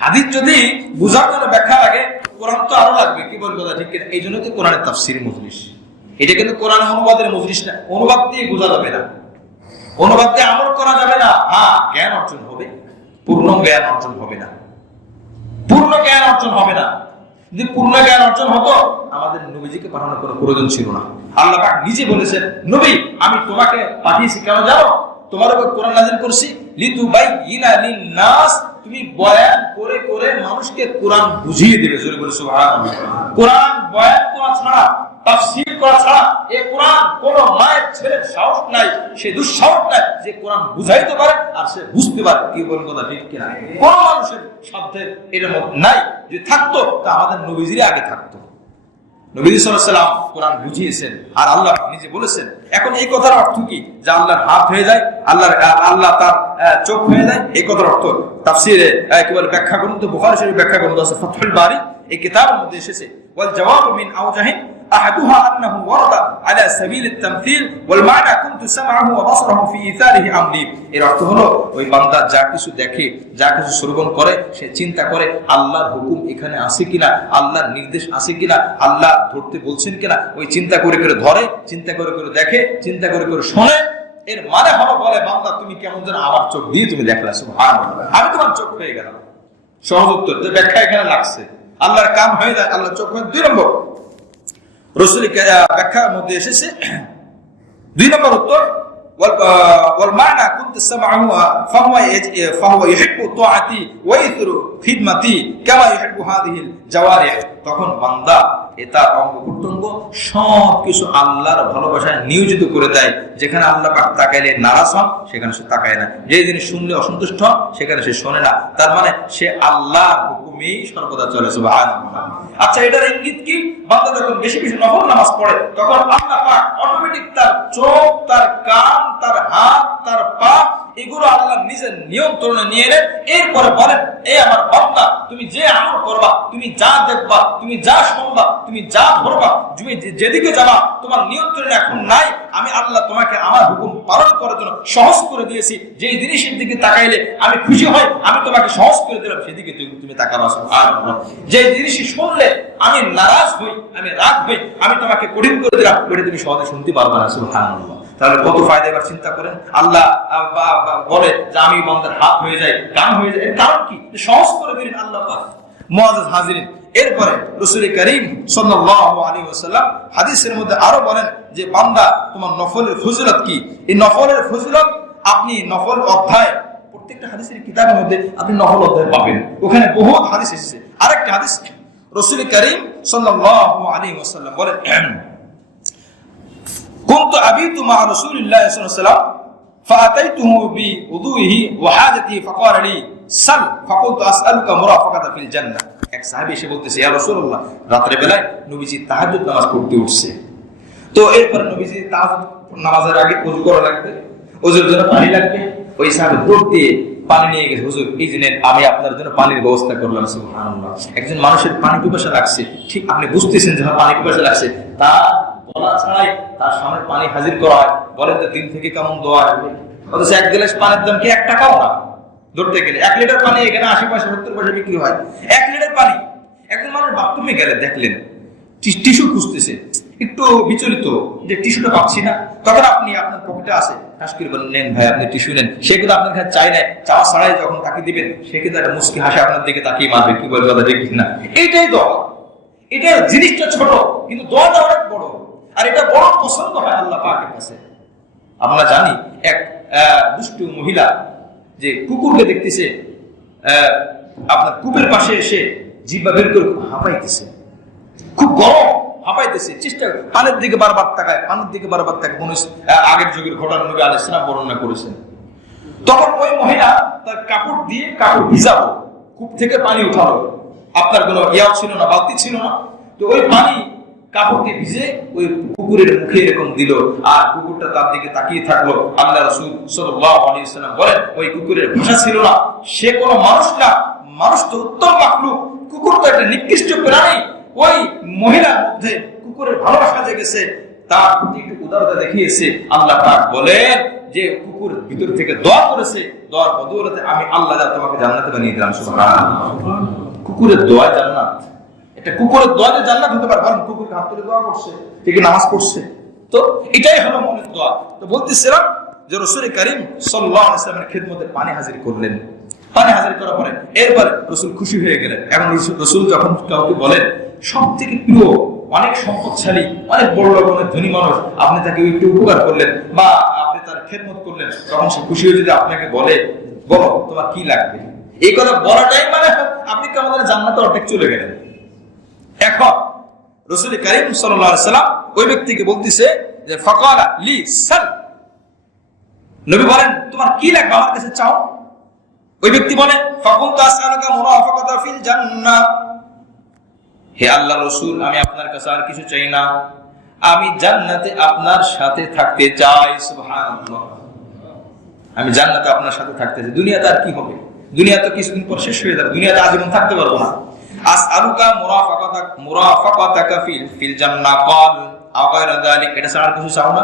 হাদিস যদি বোঝার জন্য ব্যাখ্যা লাগে, কোরআন তো আরো লাগবে। কি বল কথা ঠিক কিনা? এই জন্য তো কোরআনের তাফসীর মজলিস, এটা কিন্তু কোরআন অনুবাদের মজলিস না। অনুবাদ দিয়ে বোঝা যাবে না, অনুবাদ দিয়ে আমল করা যাবে না। হ্যাঁ, জ্ঞান অর্জন হবে, পূর্ণ জ্ঞান অর্জন হবে না, পূর্ণ জ্ঞান অর্জন হবে না। যদি পূর্ণ জ্ঞান অর্জন হতো আমাদের নবীজিকে পাঠানোর কোনো প্রয়োজন ছিল না। আল্লাহ পাক নিজে বলেছেন, নবী আমি তোমাকে পাঠিয়েছি কেন জানো? তোমার উপর কোরআন নাযিল করছি লিতুবাইয়িনা লিন-নাস, তুমি বয়ান করে করে মানুষকে কোরআন বুঝিয়ে দেবে। জোরে বলে সুবহানাল্লাহ। কোরআন বয়ান করা ছাড়া, তাফসীর করা ছাড়া এই কোরআন কোন মায়ের ছেলের সাহস নাই, সে দুঃসাহস নাই যে কোরআন বুঝাইতে পারে আর সে বুঝতে পারে। কি বলেন কথা ঠিক কিনা? কোন মানুষের সাধ্যে এর মধ্যে নাই। যদি থাকতো তা আমাদের নবীজির আগে থাকতো। নবী সাল্লাল্লাহু আলাইহি ওয়াসাল্লাম কোরআন বুঝিয়েছেন আর আল্লাহ নিজে বলেছেন। এখন এই কথার অর্থ কি যে আল্লাহর হাত হয়ে যায়, আল্লাহ তার চোখ হয়ে যায়? এই কথার অর্থ তাফসীরে একেবারে ব্যাখ্যা করুন তো, বুখারী শরীফ ব্যাখ্যা করুন আছে ফাতহুল বারী এই কিতাবের মধ্যে এসেছে, ওয়াল জাওয়াবু মিন আওজাহিন আহাদুহা আন্নাহু ওয়ারাদা আলা সাবিল আত-তামথীল ওয়াল মা'না কুনতু সামআহু ওয়া বাসারাহু ফি ইথারিহি আমরি। এর অর্থ হলো ওই বান্দা যা কিছু দেখে, যা কিছু শ্রবণ করে, সে চিন্তা করে আল্লাহর হুকুম এখানে আছে কিনা, আল্লাহর নির্দেশ আছে কিনা, আল্লাহ ধরতে বলছেন কিনা, ওই চিন্তা করে করে ধরে, চিন্তা করে করে দেখে, চিন্তা করে করে শোনে। এর মানে হলো বলে বান্দা তুমি কেমন যেন আমার চোখ দিয়ে তুমি দেখলা, সুবহানাল্লাহ, আমি তোমার চোখ হয়ে গেলাম। সহজ উত্তর, যে ব্যাখ্যা এখানে লাগছে আল্লাহর কাম হয়ে যায়, আল্লাহর চোখ হয়ে। 2 নম্বর রাসূলের ব্যাখ্যার মধ্যে এসেছে 2 নম্বর উত্তর, ওয়াল মা'না কুনতু সামআহু ফাহুয়া ইহিব্বু তাআতি ওয়া ইথরু খিদমাতি কামা ইহিব্বু হাযিহিল জাওয়ারিহ। তখন বান্দা তার অঙ্গ প্রত্যঙ্গ সবকিছু আল্লাহর ভালোবাসায় নিয়োজিত করে দেয়। যেখানে আল্লাহ পাক তাকাইলে নারাজ হন সেখানে সে তাকায় না, যে জিনিস শুনলে অসন্তুষ্ট হন সেখানে সে শোনে না। তার মানে সে আল্লাহর হুকুমেই সর্বদা চলে। সুবহানাল্লাহ। আচ্ছা, এটার ইঙ্গিত কি? বান্দা যখন বেশি বেশি নফল নামাজ পড়ে তখন আল্লাহ পাক অটোমেটিক তার চোখ, তার কান, তার হাত, তার পা এগুলো আল্লাহ নিজের নিয়ন্ত্রণে নিয়ে নেন। এরপরে বলেন, এই আমার বান্দা তুমি যে আমল করবা, তুমি যা দেখবা, তুমি যা শুনবা, তুমি যা ধরবা, তুমি যেদিকে যাবা তোমার নিয়ন্ত্রণে এখন নাই। আমি আল্লাহ তোমাকে আমার হুকুম পালন করার জন্য সহজ করে দিয়েছি। যে জিনিসের দিকে তাকাইলে আমি খুশি হই, আমি তোমাকে সহজ করে দিলাম, সেদিকে তুমি তাকাবা। সুবহানাল্লাহ। যে জিনিস শুনলে আমি নারাজ হই, আমি রাগ হই, আমি তোমাকে কঠিন করে দিলাম, ওটা তুমি সহজে শুনতে পারবা না। সুবহানাল্লাহ। তাহলে কত ফায়দা। এবার চিন্তা করেন, আল্লাহ বলে যে আমি বান্দার হাত হয়ে যাই, কান হয়ে যায়, এর কারণ কি? সহজ করে দিলেন আল্লাহ পাক। মুআজ্জাজ হাজিরিন, এরপরে রাসূল করিম সাল্লাল্লাহু আলাইহি ওয়াসাল্লাম হাদিসের মধ্যে আরো বলেন যে বান্দা তোমার নফলের ফজিলত কি? এই নফলের ফজিলত আপনি নফল অধ্যায়, প্রত্যেকটা হাদিসের কিতাবের মধ্যে আপনি নফল অধ্যায় পাবেন, ওখানে বহুত হাদিস এসেছে। আরেকটা হাদিস রাসূল করিম সাল্লাল্লাহু আলাইহি ওয়াসাল্লাম বলেন, كنت أبيت مع رسول الله صلى الله عليه وسلم فأتيته بوضوئه وحاجته فقال لي سل فقلت أسألك مرافقة في الجنة। এক সাহাবী এসে বলতেছে, ইয়া রাসূলুল্লাহ, রাতের বেলায় নবীজি তাহাজ্জুদ নামাজ পড়তে উঠছে। তো এরপরে নবীজি তাহাজ্জুদ নামাজের আগে ওযু করা লাগবে, ওযুর জন্য পানি লাগবে। ওই সাহাবী দৌড় দিয়ে পানি নিয়ে গেছে, হুজুর এই জন্য আমি আপনার জন্য পানির ব্যবস্থা করলাম। সুবহানাল্লাহ। একজন মানুষের পানি পিপাসা লাগছে, ঠিক আপনি বুঝতেছেন যে পানি পিপাসা লাগছে, তার বলা ছাড়াই তার সামনে পানি হাজির করা হয়। বলেন তো দিন থেকে কেমন দোয়া আসবে? অথচ 1 গ্লাস পানির দাম কি 1 টাকাও না। ধরতে গেলে 1 লিটার পানি এখানে 80 পয়সা 70 পয়সা বিক্রি হয়। 1 লিটার পানি। একজন মানুষ বাথরুমে গেলে দেখলেন টিস্যু খুঁজতেছে, একটু বিচলিত যে টিস্যুটা পাচ্ছি না, তখন আপনি আপনার পকেটে আছে কাশকির বলেন, নেন ভাই আপনি টিস্যু নেন। সে কিন্তু আপনার কাছে চাই না, চাওয়া ছাড়াই যখন তাকে দিবেন সে কিন্তু একটা মুস্কি হাসি আপনার দিকে তাকিয়ে মারবে, কি বলবে কথা ঠিক না? এইটাই দোয়া। এটা জিনিসটা ছোট কিন্তু দোয়াটা অনেক বড়, আর এটা বড় পছন্দ হয় আল্লাহ পাকের কাছে। আমরা জানি এক দুষ্টু মহিলা যে কুকুরকে দেখতেছে আপনার কূপের পাশে এসে জিহ্বা বের করে হাঁপাইতেছে, খুব গরম হাঁপাইতেছে, চেষ্টা পানির দিকে বারবার তাকায়, পানির দিকে বারবার তাকায়। কোন আগের যুগের ঘটনা নবী আলাইহিস সালাম বর্ণনা করেছেন। তখন ওই মহিলা তার কাপড় দিয়ে কাপড় ভিজালো, কূপ থেকে পানি উঠালো, আপনার কোনো ইয়াও ছিল না, বালতি ছিল না, তো ওই পানি কাপড় দিয়ে ভিজে ওই কুকুরের মুখে এরকম দিল, আর কুকুরটা তার দিকে তাকিয়ে থাকলো। আল্লাহ রাসূল সাল্লাল্লাহু আলাইহি ওয়াসাল্লাম বলেন, ওই কুকুরের ভাষা ছিল না, সে কোনো মানুষ না, মানুষ তো উত্তম মাখলুক, কুকুর তো একটা নিকৃষ্ট প্রাণী। ওই মহিলার মধ্যে কুকুরের ভালোবাসা জেগেছে, তার প্রতি একটু উদারতা দেখিয়েছে। আল্লাহ পাক বলেন যে কুকুর ভিতর থেকে দোয়া করেছে, দোয়ার বদৌলতে আমি আল্লাহ তোমাকে জান্নাতে বানিয়ে দিলাম। সুবহানাল্লাহ। কুকুরের দোয়া জান্নাত। এটা কুকুরের দোয়াতে জান্নাত হতে পারে, কারণ কুকুর হাত তুলে দোয়া করছে, ঠিক নামাজ পড়ছে, তো এটাই হলো মনের দোয়া। তো বলতেছিলাম যে রাসূল করিম সাল্লাল্লাহু আলাইহি ওয়াসাল্লামের খিদমতে পানি হাজির করলেন। পানি হাজির করার পরে এরপর রাসূল খুশি হয়ে গেলেন। এখন রাসূল যখন কাউকে বলেন সব থেকে প্রিয়, অনেক সম্পদশালী, অনেক বড় রকমের ধনী মানুষ, আপনি তাকে একটু উপকার করলেন বা আপনি তার খেদমত করলেন, তখন সে খুশি হয়ে যদি আপনাকে বলে, বলো তোমার কি লাগবে, এই কথা বলাটাই মানে আপনি কি আমাদের জান্নাতে অর্ধেক চলে গেলেন। এখন রাসূল কারীম সাল্লাল্লাহু আলাইহি সাল্লাম ওই ব্যক্তিকে বলতেছে যে ফাকালা লি সাল, নবী বলেন তোমার কি লাগবে আমার কাছে চাও। ওই ব্যক্তি বলে ফাকুনতু আসআলুকা মুরাফাকাতা ফিল জান্নাহ, হে আল্লাহর রাসূল আমি আপনার কাছে আর কিছু চাই না, আমি জান্নাতে আপনার সাথে থাকতে চাই। সুবহানাল্লাহ, আমি জান্নাতে আপনার সাথে থাকতে চাই। দুনিয়াতে আর কি হবে, দুনিয়া তো কিছুদিন পর শেষ হয়ে যাবে, দুনিয়াতে আজীবন থাকতে পারবো না। আসআলুকা মুরাফাকাতাকা ফিল জান্নাহ ক্বাল আও গায়রা যালিক, এটা ছাড়া আর কিছু চাও না,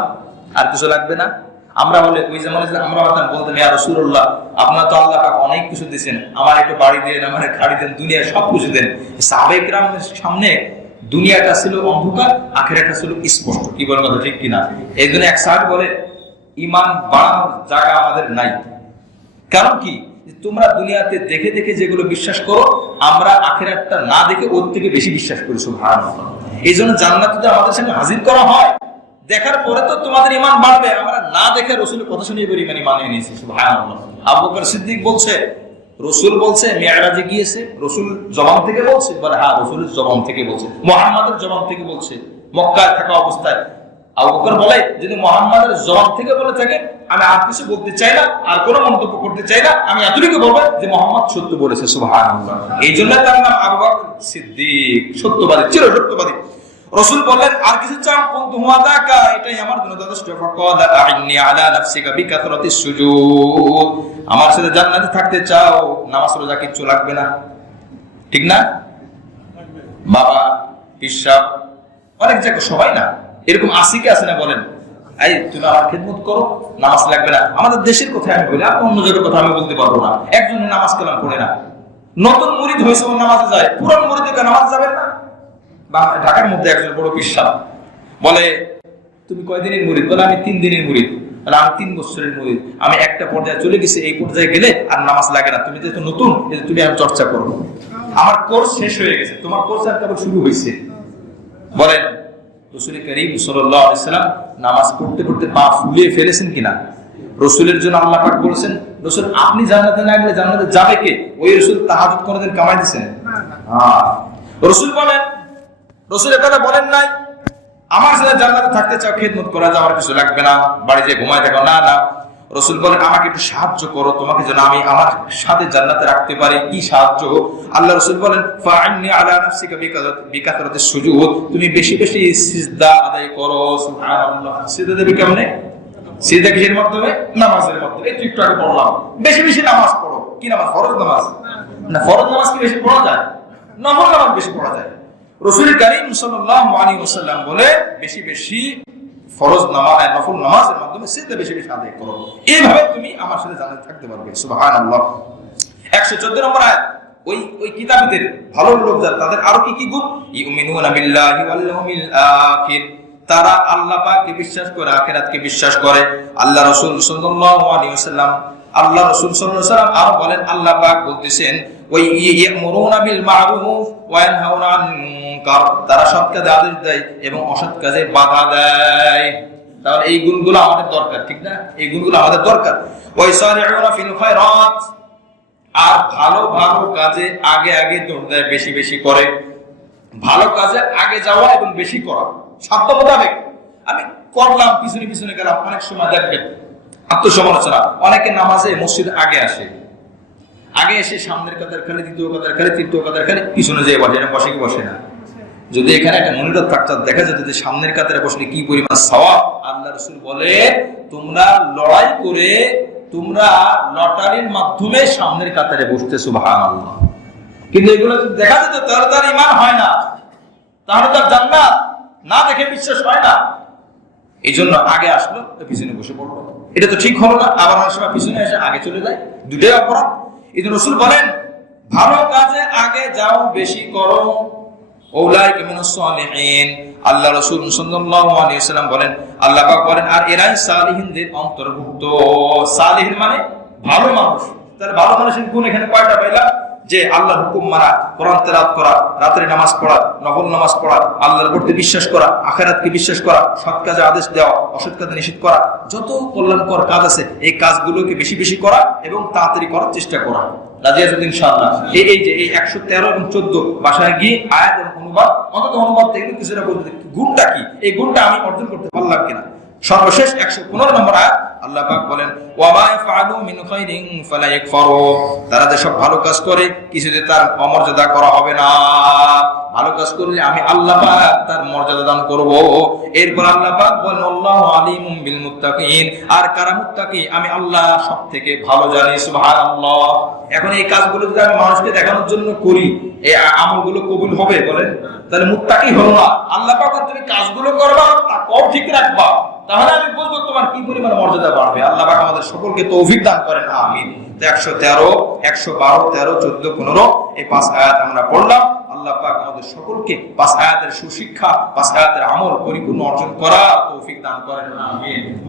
আর কিছু লাগবে না। আমরা বলে ওই জামানে আমরা বলতাম ইয়া রাসূলুল্লাহ আপনারা তো আল্লাহ পাক অনেক কিছু দিয়েছেন, আমার একটু বাড়ি দেন, আমার গাড়ি দেন, দুনিয়া সব কিছু দেন। সাহাবায়ে কেরামের সামনে দুনিয়াটা ছিল অন্ধকার, আখিরাতটা ছিল স্পষ্ট। কি বলেন কথা ঠিক কিনা? এই জন্য এক সাহাবী বলে ঈমান বাড়ানোর জায়গা আমাদের নাই। কারণ কি, তোমরা দুনিয়াতে দেখে দেখে যেগুলো বিশ্বাস করো, আমরা আখিরাতটা না দেখে ওর থেকে বেশি বিশ্বাস করি। সুবহানাল্লাহ, এই জন্য জান্নাত যদি আমাদের সামনে হাজির করা হয়, দেখার পরে তো তোমাদের ঈমান বাড়বে, আমরা না দেখে রাসূলের কথা শুনে এবার ঈমান মানে নিয়েছি। সুবহানাল্লাহ। আবু বকর সিদ্দিক বলছে রাসূল বলছে মিরাজে গিয়েছে, রাসূল জবান থেকে বলছে, বলে হ্যাঁ রাসূলের জবান থেকে বলছে, মুহাম্মাদের জবান থেকে বলছে, মক্কায় থাকা অবস্থায়। আবু বকর বলে যদি মুহাম্মাদের জবান থেকে বলে থাকে আমি আর কিছু বলতে চাই না, আর কোনো মন্তব্য করতে চাই না, আমি এতটুকু বলবো যে মুহাম্মদ সত্য বলেছে। সুবহানাল্লাহ, এই জন্য তার নাম আবু বকর সিদ্দিক, সত্যবাদী, চির সত্যবাদী। রাসূল বললেন আর কিছু চাও, কুনতু হুয়াদাকা, এটাই আমার জন্য যথেষ্ট। ফাকালা আইন্নি আলা নাফসিকা বিকাথরাতিস সুজুদ, আমার সাথে জান্নাতে থাকতে চাও, নামাজ রোজা কিচ্ছু লাগবে না, ঠিক না? বাবা পিসাব অনেক জায়গায় সবাই না এরকম আসিকে আছে না, বলেন এই তুমি আমার খেদমত করো, নামাজ লাগবে না। আমাদের দেশের কথা আমি বলি, অন্য জায়গার কথা আমি বলতে পারবো না। একজনের নামাজ কালাম পড়ে না, নতুন মুরিদ হয়েছে ও নামাজে যায়, পুরান মুরিদকে নামাজ যাবেন না। ঢাকার মধ্যে একজন বড় পিসাব বলে তুমি কয়দিনের মুরিদ? বলে আমি 3 দিনের মুরিদ। বলে আমি 3 বছরের মুরিদ, আমি একটা পর্যায়ে চলে গেছি, এই পর্যায়ে গেলে আর নামাজ লাগে না, তুমি যেহেতু নতুন তুমি আমি চর্চা করবো, আমার কোর্স শেষ হয়ে গেছে, তোমার কোর্স আর কেবল শুরু হয়েছে। বলেন রাসূল কারীম সাল্লাল্লাহু আলাইহি সাল্লাম নামাজ পড়তে পড়তে পা ফুলিয়ে ফেলেছেন কিনা? রাসূলের জন্য আল্লাহ পাক বলেছেন রাসূল আপনি জান্নাতে না গেলে জান্নাতে যাবে কে? ওই রাসূল তাহাজ্জুদ কোনদিন কামাই দিয়েছেন? হ্যাঁ। রাসূল বলেন, রাসূল এটা বলেন নাই আমার সাথে জান্নাতে থাকতে চাও, খেদমত করা যাওয়ার কিছু লাগবে না, বাড়ি যেয়ে ঘুমায় থাকো, না না। রাসূল বলেন আমাকে একটু সাহায্য করো, তোমাকে যেন আমি আমার সাথে জান্নাতে রাখতে পারি। কি সাহায্য? আল্লাহ রাসূল বলেন ফাইন্নি আলা নাফসিকা বিকাথরাতিস সুজুদ, তুমি বেশি বেশি সিজদা আদায় করো। সুবহানাল্লাহ, সিজদা দেবে কেমনে? সিজদা কিসের মাধ্যমে? নামাজের মাধ্যমে। এই একটু আগে বললাম বেশি বেশি নামাজ পড়ো। কি নামাজ? ফরজ নামাজ না? ফরজ নামাজ কি বেশি পড়া যায়? নফল নামাজ বেশি পড়া যায়। রাসূল কারীম সাল্লাল্লাহু আলাইহি ওয়াসাল্লাম বলে বেশি বেশি ফরজ নামাজ আর নফল নামাজের মাধ্যমে সিজদা বেশি বেশি আদায় করো, এইভাবে তুমি আমার সাথে জান্নাতে থাকতে পারবে। সুবহানাল্লাহ। 114 নম্বর আয়াত, ওই কিতাবীদের ভালো লোক যারা তাদের আরো কি কি গুণ? ইউমিনুনা বিল্লাহি ওয়াল ইয়াউমিল আখির, তারা আল্লাহ পাককে বিশ্বাস করে, আখিরাতকে বিশ্বাস করে। আল্লাহ রাসূল সাল্লাল্লাহু আলাইহি ওয়াসাল্লাম আরো বলেন, আল্লাহ পাক বলতেছেন ওই ইয়ামুরুনা বিল মা'রুফ ওয়া ইয়ানহাউনা আনিল মুনকার, তারা সৎ কাজে আদেশ দেয় এবং অসৎ কাজে বাধা দেয়। তাহলে এই গুণগুলো আমাদের দরকার, ঠিক না? এই গুণগুলো আমাদের দরকার। ওয়া ইসারিউনা ফিল খায়রাত, আর ভালো ভালো কাজে আগে আগে দৌড় দেয়, বেশি বেশি করে। ভালো কাজে আগে যাওয়া এবং বেশি করা, সাধ্য মোতাবেক। আমি করলাম, পিছনে পিছনে গেলাম। অনেক সময় দেখবেন আত্মসমালোচনা, অনেকে নামাজে মসজিদ আগে আসে, আগে এসে সামনের কাতার খালি, দ্বিতীয় কাতার খালি, তৃতীয় কাতার খালি, পিছনে যেয়ে বসে না। বসে কি বসে না? যদি এখানে একটা মনিটর থাকতো দেখা যেত যে সামনের কাতারে বসলে কি পরিমাণ সওয়াব। আল্লাহ রাসূল বলে তোমরা লড়াই করে, তোমরা লটারির মাধ্যমে সামনের কাতারে বসতে। সুবহানাল্লাহ। কিন্তু এগুলো যদি দেখা যেত তাহলে তার ঈমান হয় না, তাহলে তার জান্নাত না দেখে বিশ্বাস হয় না। এই জন্য আগে আসলো, পিছনে বসে পড়লো, এটা তো ঠিক হলো না। আবার অনেক সময় পিছনে এসে আগে চলে যায়, দুটোই অপরাধ। এই জন্য রাসূল বলেন ভালো কাজে আগে যাও, বেশি করো। উলাইকা মিনাস সালিহিন, আল্লাহ রাসূল সাল্লাল্লাহু আলাইহি ওয়াসাল্লাম বলেন, আল্লাহ পাক বলেন আর এরাই সালিহিনদের অন্তর্ভুক্ত। সালিহিন মানে ভালো মানুষ। তাহলে ভালো মানুষের গুণ এখানে কয়টা পাইলাম? যে আল্লাহর হুকুম মানা, কোরআন তেলাওয়াত করা, রাতের নামাজ পড়া, নফল নামাজ পড়া, আল্লাহর প্রতি বিশ্বাস করা, আখিরাতকে বিশ্বাস করা, সৎ কাজে আদেশ দেওয়া, অসৎ কাজে নিষেধ করা, যত কল্যাণকর কাজ আছে এই কাজগুলোকে বেশি বেশি করা এবং তাড়াতাড়ি করার চেষ্টা করা। রাজি আছেন ইনশাআল্লাহ? এই যে এই 113 এবং 14 বাসায় গিয়ে আয়াত এবং অনুবাদ, অন্তত অনুবাদ দেখলে কিছুটা বলতে গুণটা কি, এই গুণটা আমি অর্জন করতে পারলাম কিনা। সর্বশেষ 115 নম্বর আয়াত আল্লাহ পাক বলেন, ওয়া মা ইয়াফআলু মিন খাইরিন ফালা ইয়াকফারু, তারা যে সব ভালো কাজ করে কিছুতে তার অমর্যাদা করা হবে না। ভালো কাজ করলে আমি আল্লাহ পাক তার মর্যাদা দান করব। এরপর আল্লাহ পাক বলেন, আল্লাহু আলিমুম বিল মুত্তাকিন, আর কারা মুত্তাকি আমি আল্লাহ সবথেকে ভালো জানি। সুবহানাল্লাহ। এখন এই কাজগুলো যদি আমি মানুষকে দেখানোর জন্য করি, এই আমলগুলো কবুল হবে বলেন? তাহলে মুত্তাকি হলো না। আল্লাহ পাক তুমি কাজগুলো করবা, তাকওয়া ঠিক রাখবা, তাহলে আমি বুঝবো তোমার কি পরিমাণ মর্যাদা বাড়বে। আল্লাহ পাক আমাদের সকলকে তৌফিক দান করেন, আমিন। 113, 112, 13, 14, 15 এই 5 আয়াত আমরা পড়লাম। আল্লাহ পাক আমাদের সকলকে 5 আয়াতের সুশিক্ষা, 5 আয়াতের আমল পরিপূর্ণ অর্জন করা তৌফিক দান করেন, আমিন।